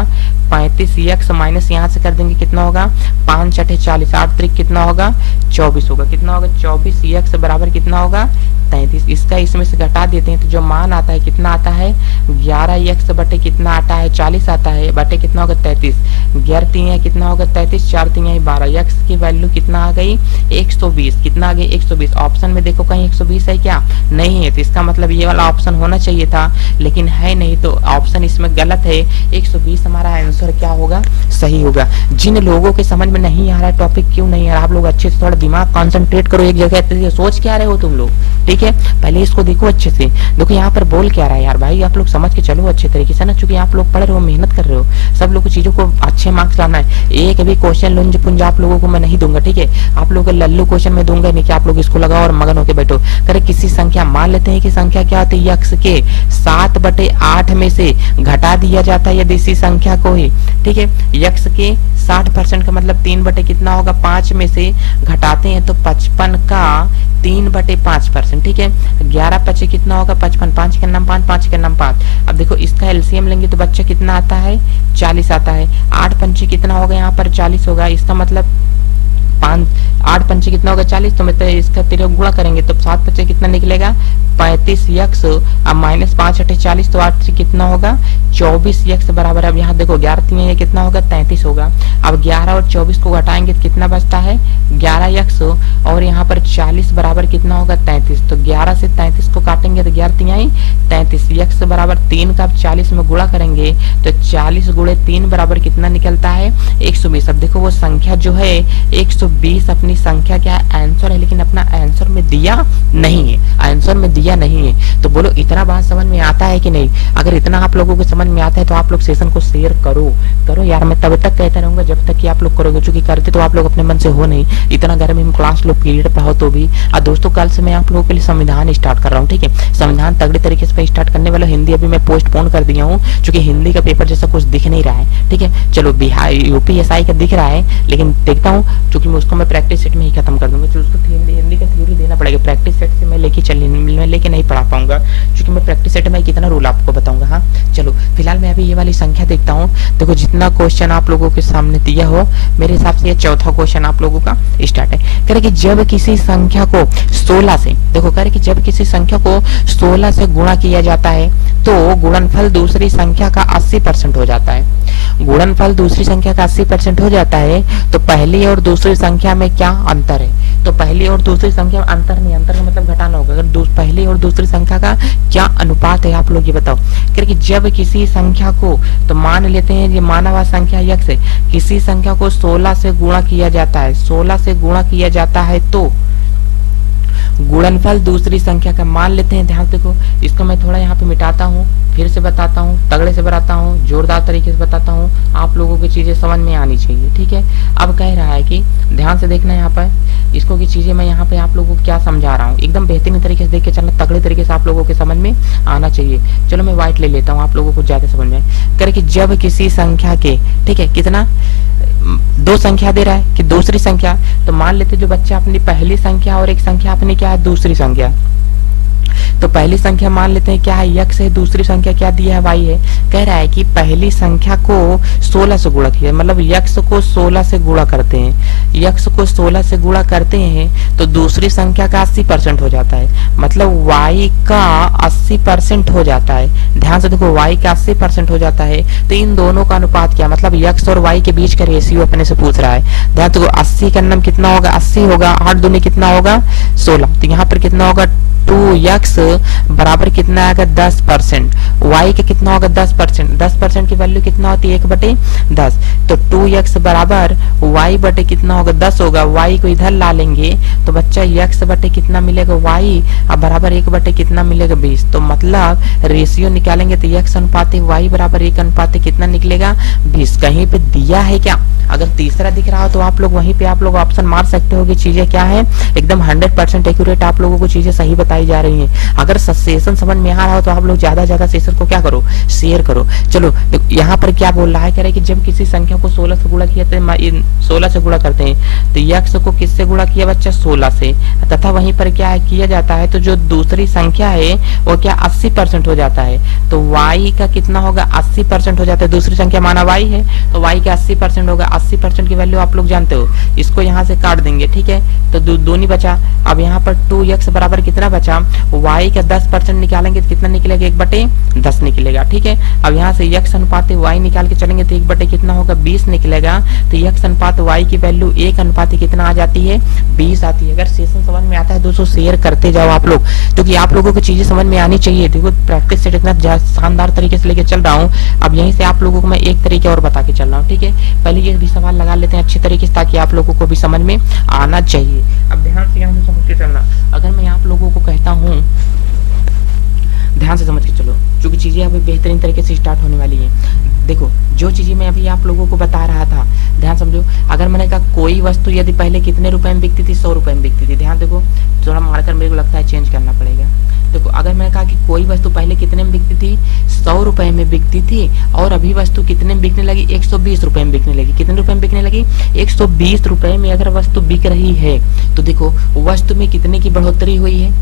35। x माइनस यहाँ से कर देंगे कितना होगा, 5 6 40, 8 3 कितना होगा, 24 होगा। कितना होगा 24, x बराबर कितना होगा, 33। इसका इसमें से घटा देते हैं तो जो मान आता है कितना आता है, 11x बटे कितना आता है, 40 आता है, बटे कितना होगा 33। 11 3 कितना होगा 33, 4 3 12, x की वैल्यू कितना आ गई, 120। कितना आ गई, 120। ऑप्शन में देखो कहीं 120 है क्या, नहीं है। तो इसका मतलब ये वाला ऑप्शन होना चाहिए था, लेकिन है नहीं, तो ऑप्शन इसमें गलत है। 120 हमारा आंसर क्या होगा, सही होगा। जिन लोगों के समझ में नहीं आ रहा है टॉपिक, क्यों नहीं आ रहा, आप लोग अच्छे से थोड़ा दिमाग कॉन्सेंट्रेट करो एक जगह, सोच क्या रहे हो तुम लोग, ठीक है। पहले इसको देखो अच्छे से, देखो यहाँ पर बोल क्या रहा है यार भाई, आप लोग समझ के चलो अच्छे तरीके से ना, चूंकि आप लोग पढ़ रहे हो, मेहनत कर रहे हो, सब लोग को चीजों को अच्छे मार्क्स लाना है। एक भी क्वेश्चन लुंज पुंज आप लोगों को मैं नहीं दूंगा, ठीक है। आप लोगों को लल्लू क्वेश्चन में दूंगा नहीं कि आप लोग इसको लगाओ और मगन होकर बैठो। करे किसी संख्या, मान लेते हैं कि संख्या क्या होती है, यक्स के 7/8 में से घटा दिया जाता है यदि इसी संख्या को ही, ठीक है। यक्स के 60% का मतलब 3 बटे कितना होगा, 5 में से घटाते हैं तो 55 का 3/5%, ठीक है। 11 पचे कितना होगा, 55, 5 के नाम 5, 5 के नाम 5। अब देखो इसका एलसीएम लेंगे तो बच्चा कितना आता है, 40 आता है। 8 पंचे कितना होगा, यहाँ पर 40 होगा। इसका मतलब 8 पंचे कितना होगा, 40। तो मतलब इसका 13 गुणा करेंगे तो 7 पंचे कितना निकलेगा, 35x। अब माइनस 5 8 40, तो 8 से कितना होगा, 24x बराबर। अब यहाँ देखो 11 3 कितना होगा, 33 होगा। अब 11 और 24 को घटाएंगे तो कितना बचता है, 11x। और यहाँ पर 40 बराबर कितना होगा, 33। तो 11 से 33 को काटेंगे तो 11 3 33, x बराबर 3 का 40 में गुणा करेंगे तो 40 गुणे 3 बराबर कितना निकलता है, 120। अब देखो वो संख्या जो है 120 अपनी संख्या क्या है, आंसर है, लेकिन अपना आंसर में दिया नहीं है, आंसर में दिया नहीं है। तो बोलो इतना बात समझ में आता है कि नहीं। अगर इतना आप लोगों को समझ में आता है तो आप लोग सेशन को शेयर करो यार। मैं तब तक कहता रहूंगा जब तक कि आप लोग करोगे, चूंकि करते तो आप लोग अपने मन से हो नहीं। इतना गर्मी में क्लास लो पीरियड पे हो तो भी। और दोस्तों कल से मैं आप लोगों के लिए संविधान स्टार्ट कर रहा हूँ, ठीक है। संविधान तगड़े तरीके से स्टार्ट करने वाला। हिंदी अभी मैं पोस्टपोन कर दिया हूँ क्योंकि हिंदी का पेपर जैसा कुछ दिख नहीं रहा है, ठीक है। चलो बिहार यूपीएसआई का दिख रहा है, लेकिन देखता हूँ क्योंकि मैं उसको मैं प्रैक्टिस सेट में ही खत्म कर दूंगा। तो उसको हिंदी का थ्योरी देना पड़ेगा, प्रैक्टिस सेट से मैं लेके नहीं पढ़ा पाऊंगा क्योंकि मैं प्रैक्टिस सेट में कितना रूल आपको बताऊंगा। हाँ चलो फिलहाल मैं अभी ये वाली संख्या देखता हूँ। देखो जितना क्वेश्चन आप लोगों के सामने दिया हो, मेरे हिसाब से ये चौथा क्वेश्चन आप लोगों का स्टार्ट है। कह रहे कि जब किसी संख्या को 16 से, देखो कह रहे कि जब किसी संख्या को 16 से गुणा किया जाता है तो गुणनफल दूसरी संख्या का 80% हो जाता है। गुणनफल दूसरी संख्या का 80% हो जाता है तो पहली और दूसरी संख्या में क्या अंतर है। तो पहली और दूसरी संख्या में अंतर नहीं, अंतर का मतलब घटाना होगा। अगर पहली और दूसरी संख्या का क्या अनुपात है आप लोग ये बताओ। क्योंकि जब किसी संख्या को, तो मान लेते हैं ये माना हुआ संख्या यक्स है, किसी संख्या को 16 से गुणा किया जाता है, 16 से गुणा किया जाता है तो गुणनफल दूसरी संख्या का मान लेते हैं। ध्यान से देखो, इसको मैं थोड़ा यहाँ पे मिटाता हूँ, फिर से बताता हूँ, तगड़े से बताता हूँ, जोरदार तरीके से बताता हूँ, आप लोगों की चीजें समझ में आनी चाहिए। ठीक है, अब कह रहा है कि ध्यान से देखना यहाँ पर इसको की चीजें मैं यहाँ पे आप लोगों को क्या समझा रहा हूँ, एकदम बेहतरीन तरीके से देख के चलना, तगड़े तरीके से आप लोगों के समझ में आना चाहिए। चलो मैं व्हाइट ले लेता हूँ, आप लोगों को ज्यादा समझ में करे कि जब किसी संख्या के, ठीक है, कितना दो संख्या दे रहा है कि दूसरी संख्या, तो मान लेते जो बच्चा अपनी पहली संख्या और एक संख्या अपनी क्या है दूसरी संख्या, तो पहली संख्या मान लेते हैं क्या है x है, दूसरी संख्या क्या दिया है y है। कह रहा है कि पहली संख्या को 16 से गुणा किया, मतलब x को 16 से गुणा करते हैं, x को 16 से गुणा करते हैं तो दूसरी संख्या का 80% हो जाता है, मतलब y का 80% हो जाता है। ध्यान से देखो, y का 80% हो जाता है, तो इन दोनों का अनुपात क्या, मतलब x और y के बीच का रेशियो अपने से पूछ रहा है। ध्यान देखो, 80 का नाम कितना होगा, 80 होगा, 8 दूनी कितना होगा 16, तो यहाँ पर कितना होगा 2x बराबर कितना आएगा 10%, y का कितना होगा 10%, 10% की वैल्यू कितना होती है 1/10, तो 2x बराबर y बटे कितना होगा 10 होगा, y को इधर ला लेंगे तो बच्चा x बटे कितना मिलेगा y, अब बराबर 1 बटे कितना मिलेगा 20, तो मतलब रेशियो निकालेंगे तो x अनुपात y बराबर 1 अनुपात कितना निकलेगा 20। कहीं पे दिया है क्या, अगर तीसरा दिख रहा हो तो आप लोग वहीं पे आप लोग ऑप्शन मार सकते हो कि चीजें क्या है, एकदम 100% एक्यूरेट आप लोगों को चीजें सही बताई जा रही हैं। अगर सेशन समझ में आ रहा हो तो आप लोग ज्यादा ज्यादा सेशन को क्या करो, शेयर करो। चलो यहाँ पर क्या बोल रहा है, कह रहे कि जब किसी संख्या को 16 से गुणा किया, 16 से गुणा करते हैं तो x को किससे गुणा किया बच्चा 16 से, तथा वहीं पर क्या है किया जाता है, तो जो दूसरी संख्या है वो क्या 80% हो जाता है, तो y का कितना होगा 80% हो जाता है, दूसरी संख्या माना y है तो y का 80% होगा। 80% की वैल्यू आप लोग जानते हो, इसको यहाँ से काट देंगे, ठीक है, तो दोनों बचा। अब यहाँ पर 2x बराबर कितना बचा, y का 10% निकालेंगे तो कितना निकलेगा 1/10 निकलेगा। ठीक है, अब यहाँ से x अनुपात y निकाल के चलेंगे तो 1 बटे कितना होगा 20 निकलेगा, तो x अनुपात y की वैल्यू 1 अनुपात कितना आ जाती है 20 आती है। अगर सेशन समझ में आता है दोस्तों शेयर करते जाओ आप लोग, क्योंकि आप लोगों को चीजें समझ में आनी चाहिए। देखो प्रैक्टिस सेट इतना शानदार तरीके से लेके चल रहा हूँ, अब यहीं से आप लोगों को मैं एक तरीके और बता के चल रहा हूँ। ठीक है, पहले ये भी सवाल लगा लेते हैं अच्छी तरीके से ताकि आप लोगों को भी समझ में आना चाहिए। अब ध्यान से यहाँ से समझ के चलना, अगर मैं आप लोगों को कहता हूँ ध्यान से समझ के चलो, क्योंकि चीजें अभी बेहतरीन तरीके से स्टार्ट होने वाली हैं। देखो जो चीजें मैं अभी आप लोगों को बता रहा था, ध्यान समझो। अगर मैंने कहा कोई वस्तु यदि पहले कितने रुपए में बिकती थी, 100 रुपए में बिकती थी, ध्यान देखो थोड़ा मार्कर मेरे को लगता है चेंज करना पड़ेगा। देखो अगर मैंने कहा कि कोई वस्तु पहले कितने में बिकती थी 100 रुपए में बिकती थी, और अभी वस्तु कितने में बिकने लगी 120 रुपए में बिकने लगी। कितने रुपए में बिकने लगी 120 रुपए में अगर वस्तु बिक रही है, तो देखो वस्तु में कितने की बढ़ोतरी हुई है,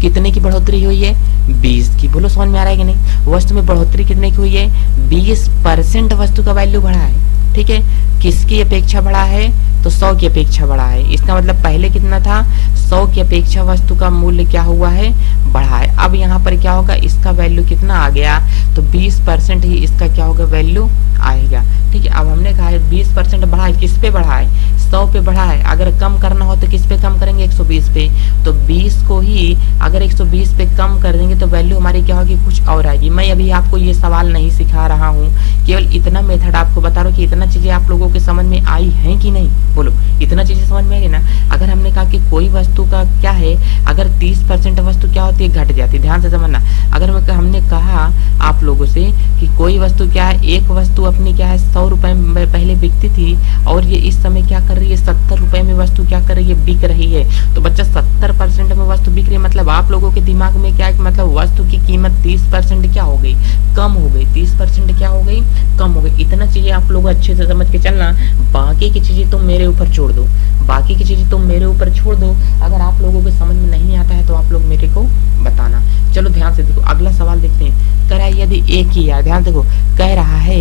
कितने की बढ़ोतरी हुई है 20 की। बोलो समझ में आ रहा है कि नहीं, वस्तु में बढ़ोतरी कितने की हुई है 20% वस्तु का वैल्यू बढ़ा है। ठीक है, किसकी अपेक्षा बढ़ा है, तो 100 की अपेक्षा बढ़ा है। इसका मतलब पहले कितना था 100 की अपेक्षा वस्तु का मूल्य क्या हुआ है बढ़ा है। अब यहाँ पर क्या होगा, इसका वैल्यू कितना आ गया, तो 20% ही इसका क्या होगा वैल्यू आएगा। ठीक है, अब हमने कहा है 20% बढ़ा है, किस पे बढ़ा है 100 पे बढ़ा है। अगर कम करना हो तो किस पे कम करेंगे 120 पे, तो 20 को ही अगर 120 पे कम कर देंगे तो वैल्यू हमारी क्या होगी कुछ और आएगी। मैं अभी आपको ये सवाल नहीं सिखा रहा हूँ, केवल इतना मेथड आपको बता रहा हूँ कि इतना चीजें आप लोगों के समझ में आई हैं कि नहीं, बोलो इतना चीजें समझ में आई ना। अगर हमने कहा कि कोई वस्तु का क्या है, अगर 30% वस्तु क्या होती है घट जाती है, ध्यान से समझना। अगर हमने कहा आप लोगों से कि कोई वस्तु क्या है, एक वस्तु अपनी क्या है 100 रुपए में पहले बिकती थी और ये इस समय क्या कर रही है 70 रुपए में वस्तु क्या कर रही है बिक रही है, तो बच्चा 70% में वस्तु बिक रही है, मतलब आप लोगों के दिमाग में क्या है, मतलब वस्तु की कीमत 30% क्या हो गई कम हो गई, 30% क्या हो गई कम हो गई। इतना चीजें आप लोग अच्छे से समझ के चलना, बाकी की चीजें तुम मेरे ऊपर छोड़ दो, बाकी की चीजें तुम मेरे ऊपर छोड़ दो। अगर आप लोगों को समझ में नहीं आता है तो आप लोग मेरे को बताना। चलो ध्यान से देखो अगला सवाल देखते हैं। कह रहा है यदि ए की आय, ध्यान देखो कह रहा है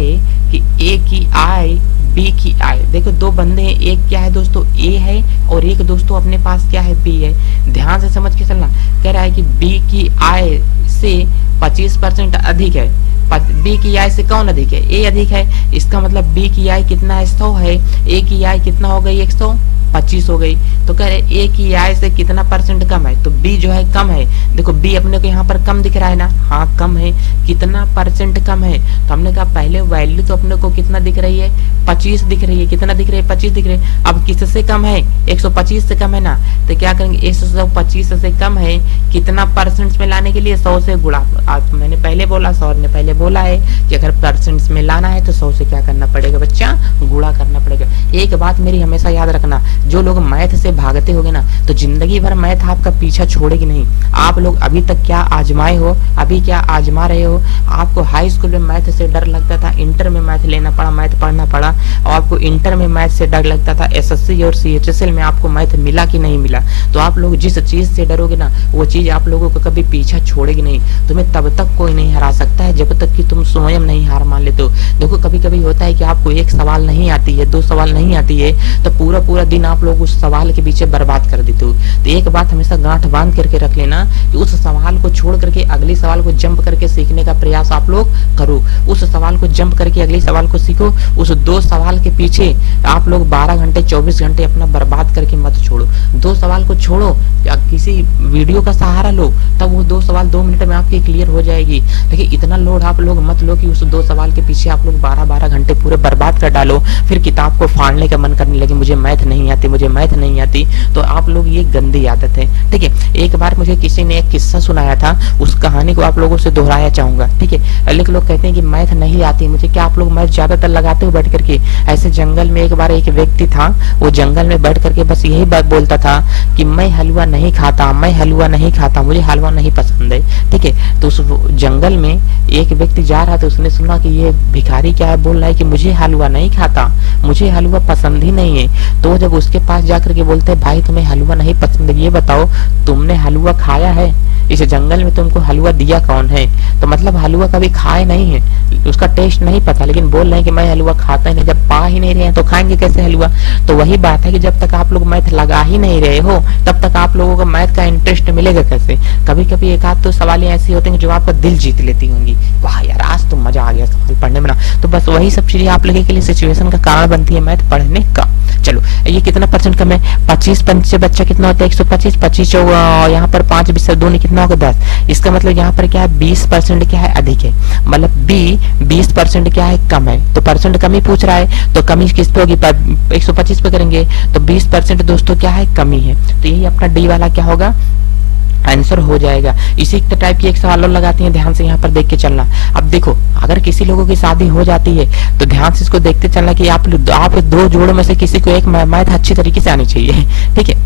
कि ए की आय बी की आय, देखो दो बंदे हैं, एक क्या है दोस्तों ए है और एक दोस्तों अपने पास क्या है बी है। ध्यान से समझ के चलना, कह रहा है कि बी की आय से 25% अधिक है, बी की आय से कौन अधिक है, ए अधिक है। इसका मतलब बी की आय कितना है 100 है, ए की आय कितना हो गई 125 हो गई। तो कह रहे ए की आय से कितना परसेंट कम है, तो बी जो है कम है। देखो बी अपने को यहाँ पर कम दिख रहा है ना, हाँ कम है। कितना परसेंट कम है, तो हमने कहा पहले वैल्यू तो अपने को कितना दिख रही है 25 दिख रही है, कितना दिख रही है, 25 दिख रही है। अब किससे कम है, 125 से कम है ना, तो क्या करेंगे, 125 से कम है, कितना परसेंट में लाने के लिए 100 से गुणा। आज मैंने पहले बोला, सौर ने पहले बोला है कि अगर परसेंट में लाना है तो 100 से क्या करना पड़ेगा बच्चा, गुणा करना पड़ेगा। एक बात मेरी हमेशा याद रखना, जो लोग मैथ से भागते होगे ना तो जिंदगी भर मैथ आपका पीछा छोड़ेगी नहीं। आप लोग अभी तक क्या आजमाए हो, अभी क्या आजमा रहे हो। आपको हाई स्कूल में मैथ से डर लगता था, इंटर में मैथ लेना पड़ा, मैथ पढ़ना पड़ा, और आपको इंटर में मैथ से डर लगता था, एसएससी और सीएचएसएल में आपको मैथ मिला कि नहीं मिला। तो आप लोग जिस चीज से डरोगे ना वो चीज आप लोगों को कभी पीछा छोड़ेगी नहीं। तुम्हें तब तक कोई नहीं हरा सकता है जब तक कि तुम स्वयं नहीं हार मान लेते हो। देखो कभी कभी होता है कि आपको एक सवाल नहीं आती है, 2 सवाल नहीं आती है, तो पूरा पूरा दिन आप लोग उस सवाल के पीछे बर्बाद कर देते हो। तो एक बात हमेशा गांठ बांध करके रख लेना कि उस सवाल को छोड़ करके अगले सवाल को जंप करके सीखने का प्रयास आप लोग करो। उस सवाल को जंप करके अगले सवाल को सीखो। उस 2 सवाल के पीछे आप लोग 12 घंटे 24 घंटे अपना बर्बाद करके मत छोड़ो। 2 सवाल को छोड़ो, किसी वीडियो का सहारा लो, तब वो 2 सवाल 2 मिनट में आपकी क्लियर हो जाएगी। लेकिन इतना लोड आप लोग मत लो कि उस 2 सवाल के पीछे आप लोग 12-12 घंटे पूरे बर्बाद कर डालो, फिर किताब को फाड़ने का मन करने लगे, मुझे मैथ नहीं आती, मुझे मैथ नहीं आती। तो आप लोग ये गंदी आदत है, ठीक है। एक बार मुझे किसी ने एक किस्सा सुनाया था, उस कहानी को आप लोगों से दोहराया चाहूंगा, ठीक है। लेकिन लोग कहते हैं कि मैथ नहीं आती मुझे, क्या आप लोग मैथ ज्यादातर लगाते हो बैठ करके। ऐसे जंगल में एक बार एक व्यक्ति था, वो जंगल में बैठ करके बस यही बात बोलता था कि मैं हलवा नहीं खाता, मैं हलवा नहीं खाता, मुझे हलवा नहीं पसंद है, ठीक है। तो उस जंगल में एक व्यक्ति जा रहा था, उसने सुना कि ये भिखारी क्या है, बोल रहा है कि मुझे हलवा नहीं खाता, मुझे हलवा पसंद ही नहीं है। तो जब उसके पास जाकर के बोलते भाई तुम्हें हलवा नहीं पसंद, ये बताओ तुमने हलवा खाया है, इस जंगल में तुमको हलवा दिया कौन है। तो मतलब हलवा कभी खाए नहीं है, उसका टेस्ट नहीं पता, लेकिन बोल रहे हैं कि मैं हलवा खाता ही नहीं। जब पा ही नहीं रहे हैं तो खाएंगे कैसे हलवा। तो वही बात है कि जब तक आप लोग मैथ लगा ही नहीं रहे हो तब तक आप लोगों को मैथ का इंटरेस्ट मिलेगा कैसे। कभी कभी एक आध तो सवाल ऐसे होते हैं जो आपका दिल जीत लेती होंगी, वाह यार आज तो मजा आ गया सवाल पढ़ने में ना। तो बस वही सब चीजें आप लोगों के लिए सिचुएशन का कारण बनती है मैथ पढ़ने का। चलो ये कितना परसेंट कम है, 25 से बच्चा कितना होता है 125, 25 यहाँ पर 5 20 2 कितना होगा 10। इसका मतलब यहाँ पर क्या है 20% क्या है अधिक है, मतलब बी 20% क्या है कम है। तो परसेंट कमी पूछ रहा है तो कमी किस पे होगी, 125 पे करेंगे तो 20% दोस्तों क्या है कमी है। तो यही अपना डी वाला क्या होगा आंसर हो जाएगा। इसी टाइप की एक सवाल और लगाती हैं, ध्यान से यहाँ पर देख के चलना। अब देखो अगर किसी लोगों की शादी हो जाती है तो ध्यान से इसको देखते चलना कि आप 2 जोड़ों में से किसी को एक मैथ अच्छी तरीके से आनी चाहिए, ठीक है।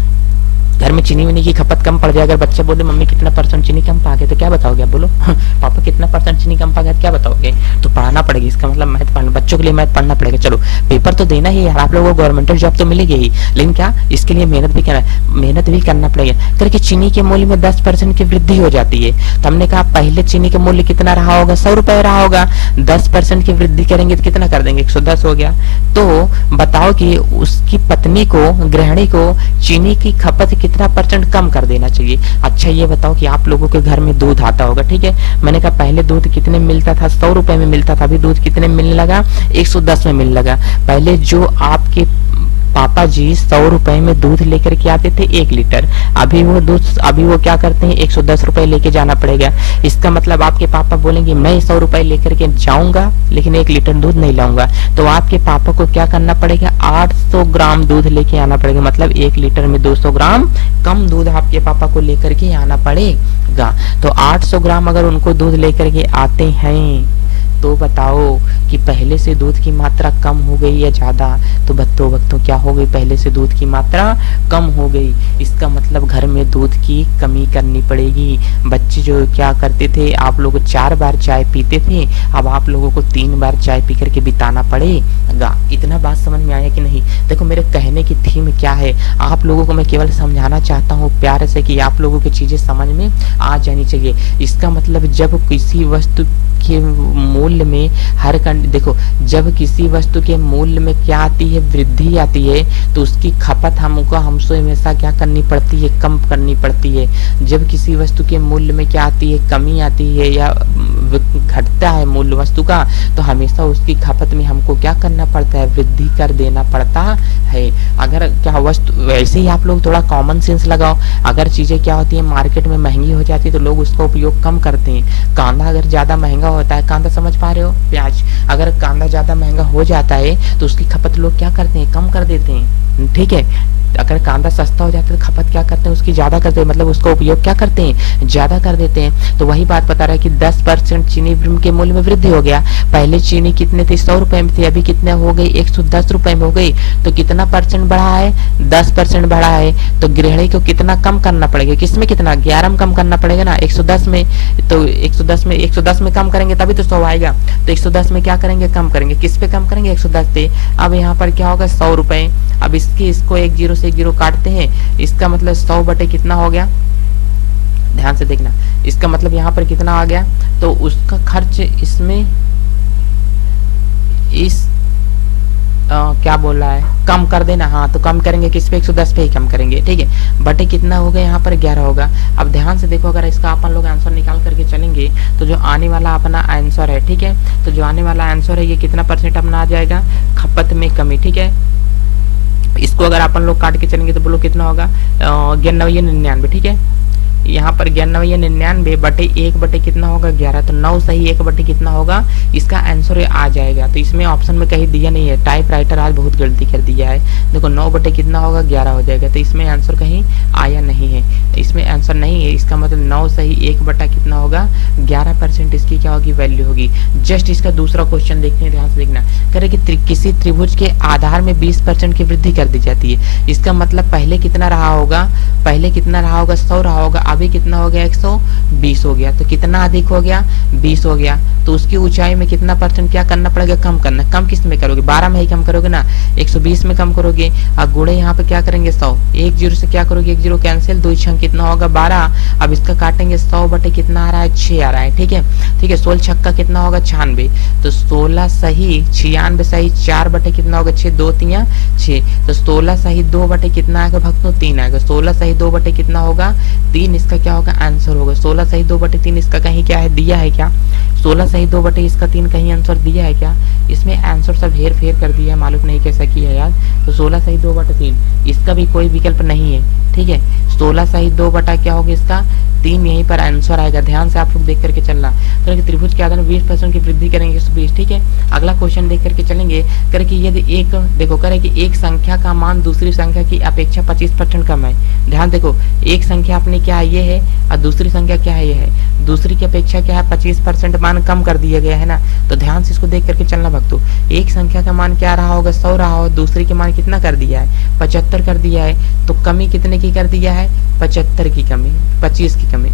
घर में चीनी वनी की खपत कम पड़ जाए, अगर बच्चे बोले मम्मी कितना परसेंट चीनी कम पा गया तो क्या बताओगे आप, बोलो पापा कितना परसेंट चीनी कम पा गया क्या बताओगे। तो पढ़ाना पड़ेगी, इसका मतलब मैथ पढ़ना, बच्चों के लिए मैथ पढ़ना पड़ेगा। चलो पेपर तो देना ही यार, आप लोगों को गवर्नमेंट जॉब तो मिलेगी ही, लेकिन क्या इसके लिए मेहनत भी करना पड़ेगा। करके चीनी के मूल्य में 10% की वृद्धि हो जाती है। तो हमने कहा पहले चीनी का मूल्य कितना रहा होगा, 100 रुपए रहा होगा, 10% की वृद्धि करेंगे तो कितना कर देंगे 110 हो गया। तो बताओ कि उसकी पत्नी को, गृहिणी को चीनी की खपत कितना परसेंट कम कर देना चाहिए। अच्छा ये बताओ कि आप लोगों के घर में दूध आता होगा, ठीक है। मैंने कहा पहले दूध कितने में मिलता था, 100 रुपए में मिलता था, अभी दूध कितने में मिलने लगा 110 में मिलने लगा। पहले जो आपके पापा जी 100 रुपए में दूध लेकर के आते थे 1 लीटर, अभी वो क्या करते हैं 110 रुपए लेके जाना पड़ेगा। इसका मतलब आपके पापा बोलेंगे मैं 100 रुपए लेकर के जाऊंगा लेकिन 1 लीटर दूध नहीं लाऊंगा। तो आपके पापा को क्या करना पड़ेगा 800 ग्राम दूध लेके आना पड़ेगा, मतलब 1 लीटर में 200 ग्राम कम दूध आपके पापा को लेकर के आना पड़ेगा। तो 800 ग्राम अगर उनको दूध लेकर के आते हैं तो बताओ कि पहले से दूध की मात्रा कम हो गई या ज्यादा। तो बच्चों क्या हो गई, पहले से दूध की मात्रा कम हो गई। इसका मतलब घर में दूध की कमी करनी पड़ेगी। बच्चे जो क्या करते थे, आप लोग 4 बार चाय पीते थे, अब आप लोगों को 3 बार चाय पी करके बिताना पड़ेगा। इतना बात समझ में आया कि नहीं। देखो मेरे कहने की थीम क्या है, आप लोगों को मैं केवल समझाना चाहता हूँ प्यार से कि आप लोगों की चीजें समझ में आ जानी चाहिए। इसका मतलब जब किसी वस्तु के मूल्य में देखो जब किसी वस्तु के मूल्य में क्या आती है वृद्धि आती है तो उसकी खपत हमसे हमेशा क्या करनी पड़ती है, कम करनी पड़ती है। जब किसी वस्तु के मूल्य में क्या आती है, कमी आती है या घटता है मूल्य वस्तु का, तो हमेशा उसकी खपत में हमको क्या करना पड़ता है, वृद्धि कर देना पड़ता है। अगर क्या वस्तु वैसे ही आप लोग थोड़ा कॉमन सेंस लगाओ, अगर चीजें क्या होती है मार्केट में महंगी हो जाती है तो लोग उसका उपयोग कम करते हैं। कांदा अगर ज्यादा महंगा होता है, कांदा समझ पा रहे हो, प्याज अगर कांदा ज्यादा महंगा हो जाता है तो उसकी खपत लोग क्या करते हैं, कम कर देते हैं, ठीक है। अगर कांदा सस्ता हो जाता है तो खपत क्या करते हैं, उसकी ज्यादा करते हैं, मतलब उसका उपयोग क्या करते हैं, ज्यादा कर देते हैं। तो वही बात बता रहा है कि 10% चीनी के मूल्य में वृद्धि हो गया। पहले चीनी कितने थे, 100 रुपए में थी, अभी कितने हो गई, 110 रुपए में हो गई। तो कितना परसेंट बढ़ा है, 10% बढ़ा है। तो गृहिणी को कितना कम करना पड़ेगा, किसमें कितना, 11 में कम करना पड़ेगा ना, 110 में। तो 110 में कम करेंगे तभी तो 100 आएगा। तो 110 में क्या करेंगे, कम करेंगे, किस पे कम करेंगे, 110 पे। अब यहाँ पर क्या होगा, 100 रुपए। अब इसको एक जीरो से एक जीरो काटते हैं, इसका मतलब 100 बटे कितना हो गया, ध्यान से देखना। इसका मतलब यहाँ पर कितना आ गया, तो उसका खर्च इसमें क्या बोल रहा है, कम कर देना। हाँ, तो कम करेंगे किस पे, 110 पे ही कम करेंगे, ठीक है। बटे कितना होगा, यहाँ पर 11 होगा। अब ध्यान से देखो, अगर इसका अपन लोग आंसर निकाल करके चलेंगे तो जो आने वाला अपना आंसर है, ठीक है, तो जो आने वाला आंसर है ये कितना परसेंट अपना आ जाएगा, खपत में कमी, ठीक है। इसको अगर अपन लोग काट के चलेंगे तो बोलो कितना होगा, 99, ठीक है। यहाँ पर 99 बटे 1 बटे कितना होगा, 11। तो 9 सही 1 बटे कितना होगा, इसका आंसर आ जाएगा। तो इसमें ऑप्शन में कहीं दिया नहीं है, टाइप राइटर आज बहुत गलती कर दिया है। देखो 9 बटे कितना होगा, 11 हो जाएगा। तो इसमें आंसर कहीं आया नहीं है, इसमें आंसर नहीं है। इसका मतलब 9 सही 1 बटा कितना होगा, 11% इसकी क्या होगी, वैल्यू होगी। जस्ट इसका दूसरा क्वेश्चन देखते हैं, ध्यान से देखना। करे कि किसी त्रिभुज के आधार में 20% की वृद्धि कर दी जाती है। इसका मतलब पहले कितना रहा होगा, पहले कितना रहा होगा, 100 रहा होगा, अभी कितना हो गया, 120 हो गया। तो कितना अधिक हो गया, 20 हो गया। तो उसकी ऊंचाई में कितना परसेंट क्या करना पड़ेगा, कम करना। कम किस में करोगे, 12 में ही कम करोगे ना, 120 में कम करोगे। और गुणे यहाँ पे क्या करेंगे, 100, एक जीरो से क्या करोगे, एक जीरो कैंसिल, 2 छंग कितना होगा, 12। अब इसका काटेंगे, 100 बटे कितना आ रहा है, 6 आ रहा है, ठीक है, ठीक है। 16 छक्का कितना होगा, 96। तो 16 सही 96 सही 4 बटे कितना होगा, 6, 2 3 6। तो 16 सही 2 बटे कितना आएगा भक्तों, 3 आएगा। 16 सही 2 बटे कितना होगा, 3। इसका क्या होगा, आंसर होगा 16 सही 2 बटे 3। इसका कहीं क्या है, दिया है क्या, 16 सही 2 बटे इसका 3 कहीं आंसर दिया है क्या। इसमें आंसर सब हेर फेर कर दिया है, मालूम नहीं कैसा किया यार। तो 16 सही 2 बटे 3 इसका भी कोई विकल्प नहीं है, ठीक है। 16 सही 2 बटा क्या होगा, इसका 3 यहीं पर आंसर आएगा। ध्यान से आप लोग देख करके चलना। तो त्रिभुज के आधार में 20% की वृद्धि करेंगे, 120, ठीक है। अगला क्वेश्चन देख करके चलेंगे। करे कि यदि एक देखो, करे कि एक संख्या का मान दूसरी संख्या की अपेक्षा 25% कम है। ध्यान देखो, एक संख्या अपनी क्या है, ये है, और दूसरी संख्या क्या है, ये है। दूसरी की अपेक्षा क्या है, 25% मान कम कर दिया गया है ना। तो ध्यान से इसको देख करके चलना भक्तों। एक संख्या का मान क्या रहा होगा, 100 रहा हो, दूसरी के मान कितना कर दिया है, 75 कर दिया है। तो कमी कितने की कर दिया है, 75 की कमी, 25 की कमी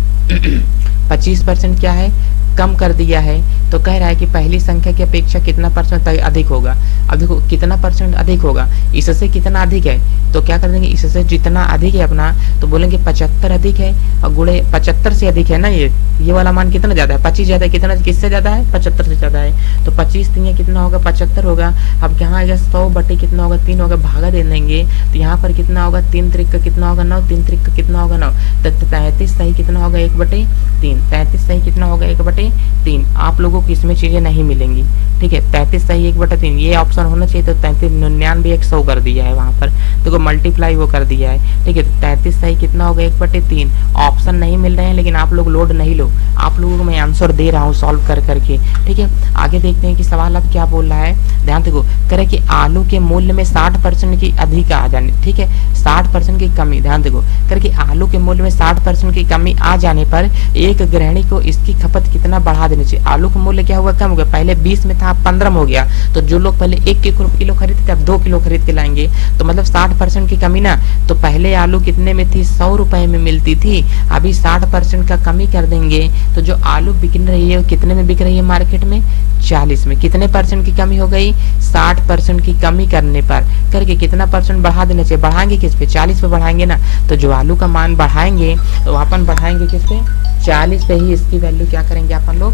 25% क्या है, कम कर दिया है। तो कह रहा है कि पहली संख्या की अपेक्षा कितना परसेंट अधिक होगा। अब देखो कितना परसेंट अधिक होगा, इससे कितना अधिक है, तो क्या कर देंगे, इससे जितना अधिक है अपना, तो बोलेंगे 75 अधिक है, और गुणे 75 से अधिक है ना, ये वाला मान कितना ज्यादा है, 25 ज्यादा है, कितना किससे ज्यादा है, 75 से ज्यादा है। तो 25 3 कितना होगा, 75 होगा। अब यहाँ आएगा 100 बटे कितना होगा, 3 होगा, भागा दे देंगे। तो यहाँ पर कितना होगा, 3 त्रिक का कितना होगा, 9, 3 त्रिक का कितना होगा, 9। तो 33 सही कितना होगा, 1 बटे 3। 33 सही कितना होगा, 1 बटे 3। आप लोगों को इसमें चीजें नहीं मिलेंगी, ठीक है। 33 सही 1 बटे 3 ये ऑप्शन होना चाहिए। तो 33 99 100 कर दिया है वहां पर, देखो मल्टीप्लाई वो कर दिया है, ठीक है। 33 सही कितना होगा, 1 बटे 3। ऑप्शन नहीं मिल रहे हैं, लेकिन आप लोग लोड नहीं लो, आप लोगों को मैं आंसर दे रहा हूँ सॉल्व कर करके, ठीक है। आगे देखते हैं कि सवाल अब क्या बोल रहा है। ध्यान देखो, करे कि आलू के मूल्य में 60% की अधिक आ जाने, ठीक है, 60% की कमी। ध्यान देखो, करे कि आलू के मूल्य में 60% की कमी आ जाने पर एक गृहिणी को इसकी खपत कितना बढ़ा देनी चाहिए। आलू का मूल्य क्या हुआ, कम हो गया, पहले 20 में था, 15 में हो गया। तो जो लोग पहले 1 किलो खरीदते थे, अब 2 किलो खरीद के लाएंगे। तो मतलब 60% की कमी ना। तो पहले आलू कितने में थी, 100 रुपए में मिलती थी, अभी 60% का कमी कर देंगे। तो जो आलू बिक रही है कितने में बिक रही है मार्केट में, 40 में। कितने परसेंट की कमी हो गई, 60% की कमी करने पर करके कितना परसेंट बढ़ा देना चाहिए, बढ़ाएंगे किस पे, 40 पे बढ़ाएंगे ना। तो जो आलू का मान बढ़ाएंगे तो अपन बढ़ाएंगे किस पे, 40 पे ही इसकी वैल्यू क्या करेंगे अपन लोग,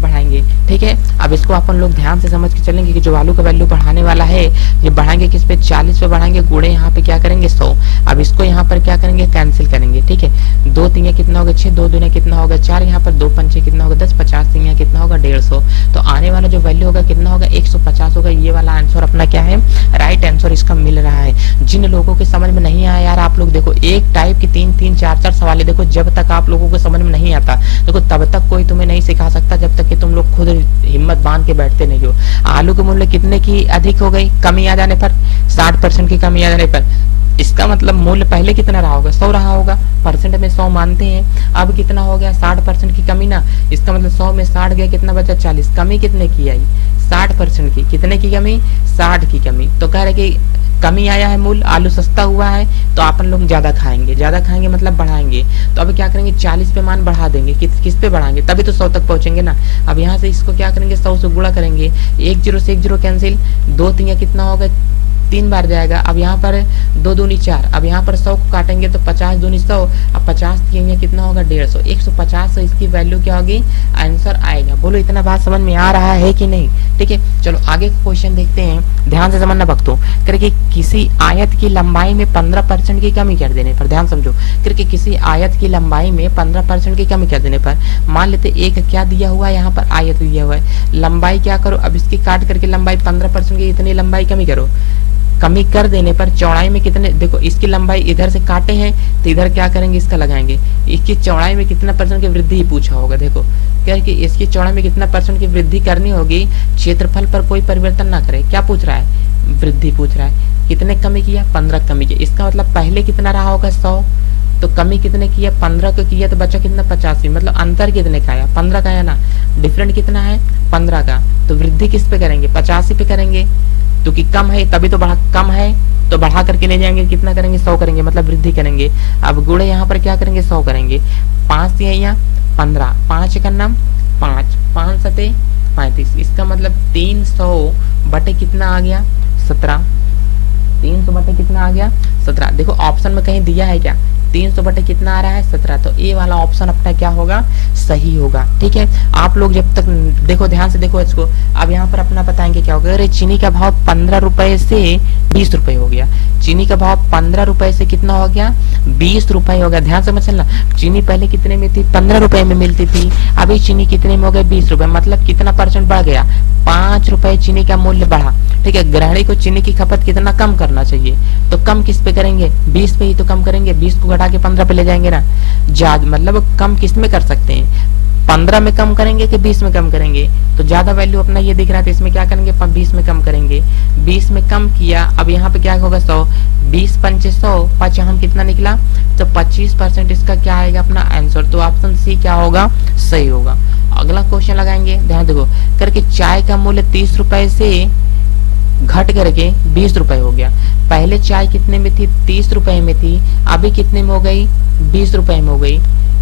बढ़ाएंगे, ठीक है। अब इसको अपन लोग ध्यान से समझ के चलेंगे कि जो आलू का वैल्यू बढ़ाने वाला है ये बढ़ाएंगे किस पे, 40 पे बढ़ाएंगे, गुणे यहाँ पे क्या करेंगे 100। अब इसको यहाँ पर क्या करेंगे, कैंसिल करेंगे, ठीक है। 2 3 कितना होगा 6, 2 दूना कितना होगा 4, यहाँ पर 2 पंचे कितना होगा 10, 50 3 कितना होगा 150। तो आने वाला जो वैल्यू होगा कितना होगा, 150 होगा। ये वाला आंसर अपना क्या है, राइट आंसर इसका मिल रहा है। जिन लोगों के समझ में नहीं आया यार, आप लोग देखो एक टाइप की 3 3 4 4 सवाल देखो, जब तक आप लोगों को समझ में नहीं आता देखो तब तक कोई तुम्हें नहीं सिखा सकता, जब तक कि तुम लोग खुद हिम्मत बांध के बैठते नहीं हो। आलू के मूल्य कितने की अधिक हो गई कमी आ जाने पर, 60% की कमी आ जाने पर। इसका मतलब मूल्य पहले कितना रहा होगा, 100 रहा होगा, परसेंट में 100 मानते हैं। अब कितना हो गया, 60% की कमी ना, इसका मतलब 100 में 60 गया, कितना बचा 40। कमी कितने की आई, 60% की। कितने की कमी, 60 की कमी। तो कह रहे कि कमी आया है मूल्य, आलू सस्ता हुआ है, तो अपन लोग ज्यादा खाएंगे, ज्यादा खाएंगे मतलब बढ़ाएंगे। तो अब क्या करेंगे, 40 पे मान बढ़ा देंगे। किस पे बढ़ाएंगे, तभी तो 100 तक पहुंचेंगे ना। अब यहाँ से इसको क्या करेंगे, 100 से गुणा करेंगे, 1 0 से 1 0 कैंसिल, 2 3 कितना होगा, 3 बार जाएगा। अब यहाँ पर 2 दूनी 4, अब यहाँ पर 100 को काटेंगे तो 50 दूनी 100, अब 50 किएंगे कितना होगा, 150, 150 से इसकी वैल्यू क्या होगी, आंसर आएगा। बोलो इतना बात समझ में आ रहा है कि नहीं। ठीक है, चलो आगे का क्वेश्चन देखते हैं, ध्यान से समझना भक्तों। करके किसी आयत की लंबाई में 15% की कमी कर देने पर, ध्यान समझो, करके किसी आयत की लंबाई में 15% की कमी कर देने पर, मान लेते एक क्या दिया हुआ है, यहाँ पर आयत दिया हुआ है, लंबाई क्या करो, अब इसकी काट करके लंबाई 15% की इतनी लंबाई कमी करो। कमी कर देने पर चौड़ाई में कितने, देखो इसकी लंबाई इधर से काटे हैं तो इधर क्या करेंगे, इसका लगाएंगे। इसकी चौड़ाई में कितना % की वृद्धि पूछा होगा। देखो क्या है कि इसकी चौड़ाई में कितना % की वृद्धि करनी होगी, क्षेत्रफल पर कोई परिवर्तन ना करे। क्या पूछ रहा है, वृद्धि पूछ रहा है। कितने कमी किया, 15 कमी किया। इसका मतलब पहले कितना रहा होगा, 100, तो कमी कितने किया, 15 को किया, तो बचा कितना, 85। मतलब अंतर कितने का आया, 15 का आया ना, डिफरेंट कितना है, 15 का। तो वृद्धि किस पे करेंगे, 85 पे करेंगे, क्योंकि कम है तभी तो बढ़ा, कम है तो बढ़ा करके ले जाएंगे, कितना करेंगे, 100 करेंगे, मतलब वृद्धि करेंगे। अब गुणे यहाँ पर क्या करेंगे, 100 करेंगे, 5 यहाँ 15, 5 का नाम 5, 5 सते 35। इसका मतलब 300 बटे कितना आ गया, 17। 300 बटे कितना आ गया, 17। देखो ऑप्शन में कहीं दिया है क्या, 300 बटे कितना आ रहा है, 17। तो ए वाला ऑप्शन अपना क्या होगा, सही होगा। ठीक है, आप लोग जब तक देखो, ध्यान से देखो इसको। अब यहाँ पर अपना बताएंगे क्या होगा, अरे चीनी का भाव 15 रुपए से 20 रुपए हो गया। चीनी का भाव 15 रुपए से कितना हो गया, 20 रुपए हो गया। ध्यान से समझना, चीनी पहले कितने में थी, 15 रुपए में मिलती थी, अभी चीनी कितने में हो गए, 20 रुपए। मतलब कितना % बढ़ गया, 5 रुपए चीनी का मूल्य बढ़ा। ठीक है, गृहिणी को चीनी की खपत कितना कम करना चाहिए, तो कम किस पे करेंगे, 20 पे ही तो कम करेंगे। 20 को घटा के 15 पे ले जाएंगे ना, मतलब कम किस में कर सकते हैं, 15 में कम करेंगे कि 20 में कम करेंगे। तो ज्यादा वैल्यू अपना ये दिख रहा है, तो इसमें क्या करेंगे, 20 में कम करेंगे। 20 में कम किया, अब यहाँ पे क्या होगा, 100, 20 पंचे 100, 5 हम कितना निकला, तो 25% इसका क्या आएगा अपना आंसर। तो ऑप्शन सी क्या होगा, सही होगा। अगला क्वेश्चन लगाएंगे, ध्यान देखो, करके चाय का मूल्य 30 रुपए से घट करके 20 रुपए हो गया। पहले चाय कितने में थी, 30 रुपए में थी, अभी कितने में हो गई, 20 रुपए में हो गई।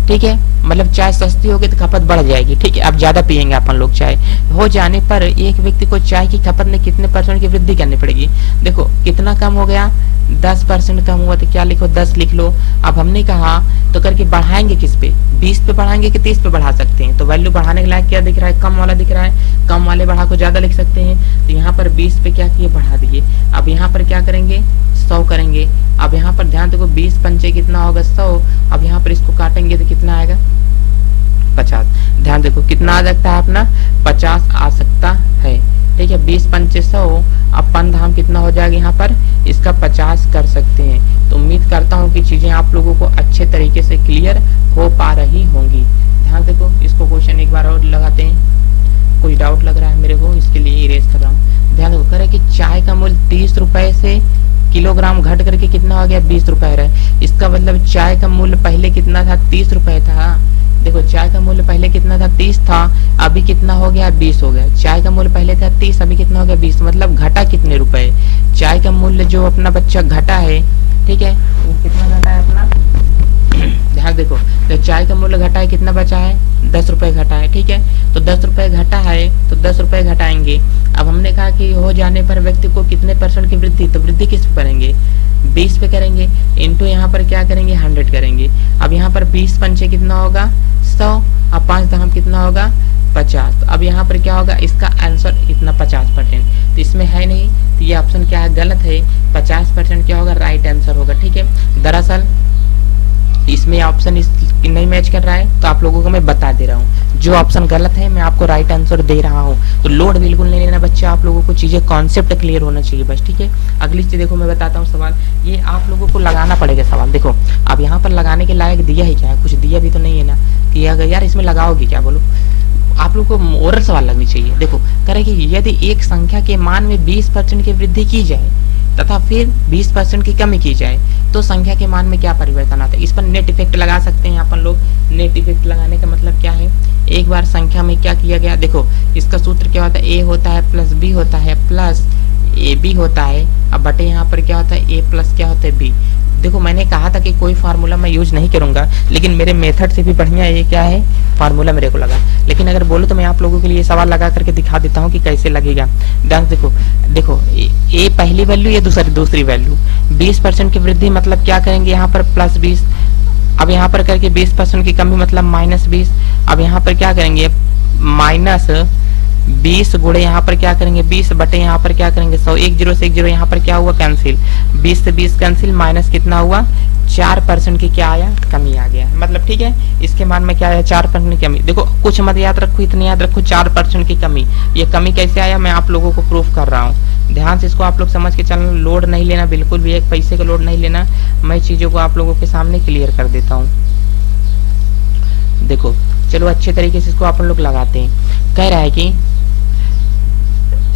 ठीक है, मतलब चाय सस्ती होगी तो खपत बढ़ जाएगी। ठीक है, अब ज्यादा पियेंगे अपन लोग चाय। हो जाने पर एक व्यक्ति को चाय की खपत में कितने % की वृद्धि करनी पड़ेगी। देखो कितना कम हो गया, 10% कम हुआ, तो क्या लिखो, 10 लिख लो। अब हमने कहा तो करके बढ़ाएंगे किस पे, 20 पे बढ़ाएंगे कि 30 पे बढ़ा सकते हैं। तो वैल्यू बढ़ाने के लायक क्या दिख रहा है, कम वाला दिख रहा है, कम वाले बढ़ा को ज्यादा लिख सकते हैं। तो यहाँ पर 20 पे क्या किए, बढ़ा दिए। अब यहाँ पर क्या करेंगे, 100 करेंगे। अब यहाँ पर ध्यान देखो, 20 पंचे कितना होगा, 100। अब यहाँ पर इसको काटेंगे तो कितना आएगा, 50। ध्यान देखो कितना आ सकता है अपना, 50 आ सकता है। ठीक है, 20 पंचे 100, अब 5 धाम कितना हो जाएगा, यहाँ पर इसका 50 कर सकते हैं। तो उम्मीद करता हूँ कि चीजें आप लोगों को अच्छे तरीके से क्लियर हो पा रही होंगी। ध्यान देखो, इसको क्वेश्चन एक बार और लगाते हैं, कोई डाउट लग रहा है मेरे को, इसके लिए इरेज कर रहा हूँ। ध्यान देखो, करे कि चाय का मूल्य 30 रुपए से किलोग्राम घट करके कितना हो गया, 20 रुपए रहे। इसका मतलब चाय का मूल्य पहले कितना था, 30 रुपए था। देखो चाय का मूल्य पहले कितना था, 30 था, अभी कितना हो गया, 20 हो गया। चाय का मूल्य पहले था 30, अभी कितना हो गया, 20। मतलब घटा कितने रुपए, चाय का मूल्य जो अपना बच्चा घटा है, ठीक है, वो कितना घटा है अपना, ध्यान देखो, तो चाय का मूल्य घटा है, कितना बचा है, 10 रुपए घटा है। ठीक है, तो 10 रुपए घटा है तो 10 रुपए घटाएंगे। अब हमने कहा कि हो जाने पर व्यक्ति को कितने % की वृद्धि, तो वृद्धि किस पे करेंगे, 20 पे करेंगे, इंटू यहाँ पर क्या करेंगे, 100 करेंगे। अब यहाँ पर 20 पंचे कितना होगा, 100, अब 5 दाम कितना होगा, 50। तो अब यहाँ पर क्या होगा, इसका आंसर इतना 50%, तो इसमें है नहीं, तो ये ऑप्शन क्या है, गलत है। 50% क्या होगा, राइट आंसर होगा। ठीक है, दरअसल इसमें ऑप्शन नहीं मैच कर रहा है, तो आप लोगों को मैं बता दे रहा हूँ, जो ऑप्शन गलत है मैं आपको राइट आंसर दे रहा हूँ। तो लोड बिल्कुल नहीं लेना बच्चे, आप लोगों को चीजें कॉन्सेप्ट क्लियर होना चाहिए बस। ठीक है, अगली चीज देखो, मैं बताता हूँ सवाल, ये आप लोगों को लगाना पड़ेगा सवाल। देखो अब यहाँ पर लगाने के लायक दिया है क्या है, कुछ दिया भी तो नहीं है ना, कि अगर यार इसमें लगाओगे क्या, बोलो आप लोग को मोरल सवाल लगनी चाहिए। देखो कह रहे कि यदि एक संख्या के मान में 20% की वृद्धि की जाए तथा फिर 20% की कमी की जाए तो संख्या के मान में क्या परिवर्तन आता है। इस पर नेट इफेक्ट लगा सकते हैं अपन लोग। नेट इफेक्ट लगाने का मतलब क्या है, एक बार संख्या में क्या किया गया, देखो इसका सूत्र क्या होता है, ए होता है प्लस बी होता है प्लस ए बी होता है। अब बटे यहाँ पर क्या होता है, ए प्लस क्या होता है बी। देखो मैंने कहा था कि कोई फार्मूला मैं यूज नहीं करूंगा, लेकिन मेरे मेथड से भी बढ़िया ये क्या है, फार्मूला मेरे को लगा। लेकिन अगर बोलो तो मैं आप लोगों के लिए सवाल लगा करके दिखा देता हूँ कि कैसे लगेगा। ध्यान देखो, देखो ए पहली वैल्यू, ये दूसरी वैल्यू। 20% की वृद्धि मतलब क्या करेंगे यहाँ पर प्लस 20। अब यहाँ पर करके 20% की कमी मतलब माइनस 20। अब यहाँ पर क्या करेंगे माइनस 20 गुणे यहाँ पर क्या करेंगे 20 बटे यहाँ पर क्या करेंगे 100। 1 0 से 1 0 यहाँ पर क्या हुआ कैंसिल, 20 से 20 कैंसिल, माइनस कितना हुआ 4% की क्या आया, कमी आ गया। मतलब ठीक है, इसके मान में क्या आया 4% की कमी। देखो कुछ मत याद रखो, इतने याद रखो 4% की कमी। ये कमी कैसे आया मैं आप लोगों को प्रूफ कर रहा हूँ। ध्यान से इसको आप लोग समझ के चलना, लोड नहीं लेना बिल्कुल भी, एक पैसे का लोड नहीं लेना। मैं चीजों को आप लोगों के सामने क्लियर कर देता हूँ। देखो चलो अच्छे तरीके से इसको आप लोग लगाते हैं। कह रहा है कि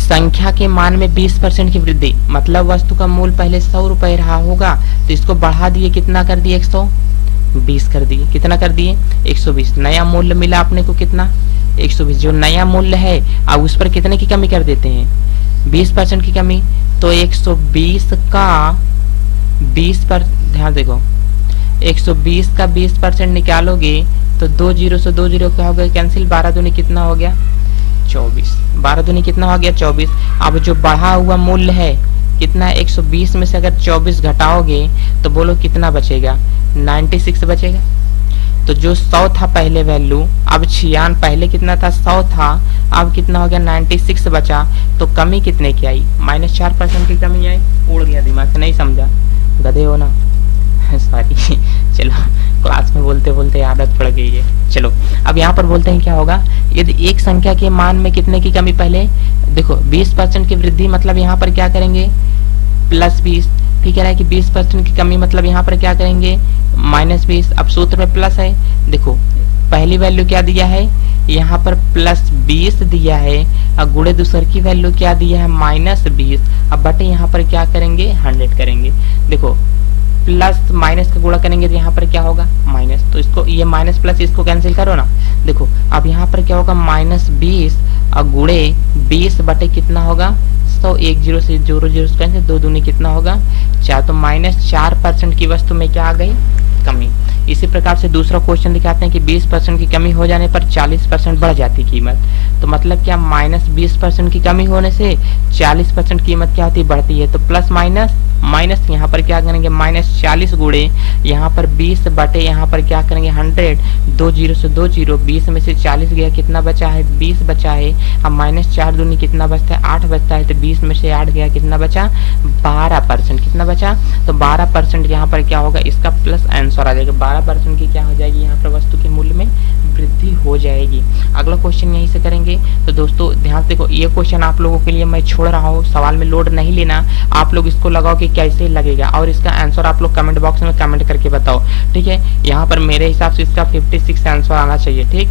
संख्या के मान में 20% की वृद्धि मतलब वस्तु का मूल्य पहले 100 रुपए रहा होगा तो इसको बढ़ा दिए, कितना कर दिए 120 कर दिए। कितना कर दिए 120। नया मूल्य मिला अपने को कितना 120। जो नया मूल्य है अब उस पर कितने की कमी कर देते हैं 20% की कमी। तो 120 का 20 पर ध्यान देखो, 120 का 20% निकालोगे तो 2 0 से 2 0 क्या हो गया कैंसिल, 12 दूनी कितना हो गया 24। 12 दूनी कितना हो गया 24। अब जो बढ़ा हुआ मूल्य है कितना 120 में से अगर 24 घटाओगे तो बोलो कितना बचेगा 96 बचेगा। तो जो 100 था पहले वैल्यू, अब 96 पहले कितना था 100 था, अब कितना हो गया 96 बचा। तो कमी कितने की आई -4% की कमी आई। उड़ गया दिमाग से, नहीं समझा, गधे हो ना सॉरी चलो क्लास में बोलते बोलते आदत पड़ गई है। चलो अब यहाँ पर बोलते हैं क्या होगा, यदि एक संख्या के मान में कितने की कमी, पहले देखो 20% की वृद्धि मतलब यहाँ पर क्या करेंगे प्लस 20। ठीक है ना कि 20% की कमी मतलब यहाँ पर क्या करेंगे माइनस 20। अब सूत्र में प्लस है, देखो पहली वैल्यू क्या दिया है यहाँ पर प्लस 20 दिया है, अब गुणे दूसर की वैल्यू क्या दिया है माइनस 20। अब बटे यहाँ पर क्या करेंगे 100 करेंगे। देखो प्लस माइनस का गुणा करेंगे तो यहाँ पर क्या होगा माइनस, तो इसको ये माइनस प्लस इसको कैंसिल करो ना। देखो अब यहाँ पर क्या होगा -20 और गुणे 20 बटे कितना होगा 100। 1 0 से 0 0 कैंसिल, 2 दूनी कितना होगा 4। तो -4% की वस्तु में क्या आ गई कमी। इसी प्रकार से दूसरा क्वेश्चन दिखाते हैं कि 20% की कमी हो जाने पर 40% बढ़ जाती कीमत। तो मतलब क्या -20% की कमी होने से 40% कीमत क्या होती बढ़ती है। तो प्लस माइनस माइनस यहाँ पर क्या करेंगे -40 गुणे यहाँ पर 20 बटे यहाँ पर क्या करेंगे 100। 2 0 से 2 0, 20 में से 40 गया कितना बचा है 20 बचा है। अब -4 दूनी कितना बचता है 8 बचता है। तो 20 में से 8 गया कितना बचा 12%। कितना बचा तो 12% यहाँ पर क्या होगा इसका प्लस आंसर आ जाएगा। 12% की क्या हो जाएगी यहाँ पर वस्तु के मूल्य में वृद्धि हो जाएगी। अगला क्वेश्चन यहीं से करेंगे। तो दोस्तों ध्यान देखो, ये क्वेश्चन आप लोगों के लिए मैं छोड़ रहा हूँ, सवाल में लोड नहीं लेना। आप लोग इसको लगाओ कि कैसे लगेगा और इसका आंसर आप लोग कमेंट बॉक्स में कमेंट करके बताओ। ठीक है, यहाँ पर मेरे हिसाब से इसका 56 आंसर आना चाहिए। ठीक,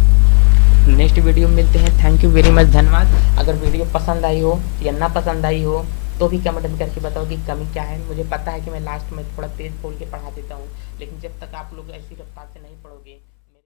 नेक्स्ट वीडियो में मिलते हैं। थैंक यू वेरी मच, धन्यवाद। अगर वीडियो पसंद आई हो या ना पसंद आई हो तो भी कमेंट में करके बताओ कि कमी क्या है। मुझे पता है कि मैं लास्ट में थोड़ा तेज बोल के पढ़ा देता हूँ, लेकिन जब तक आप लोग ऐसी रफ्तार से नहीं पढ़ोगे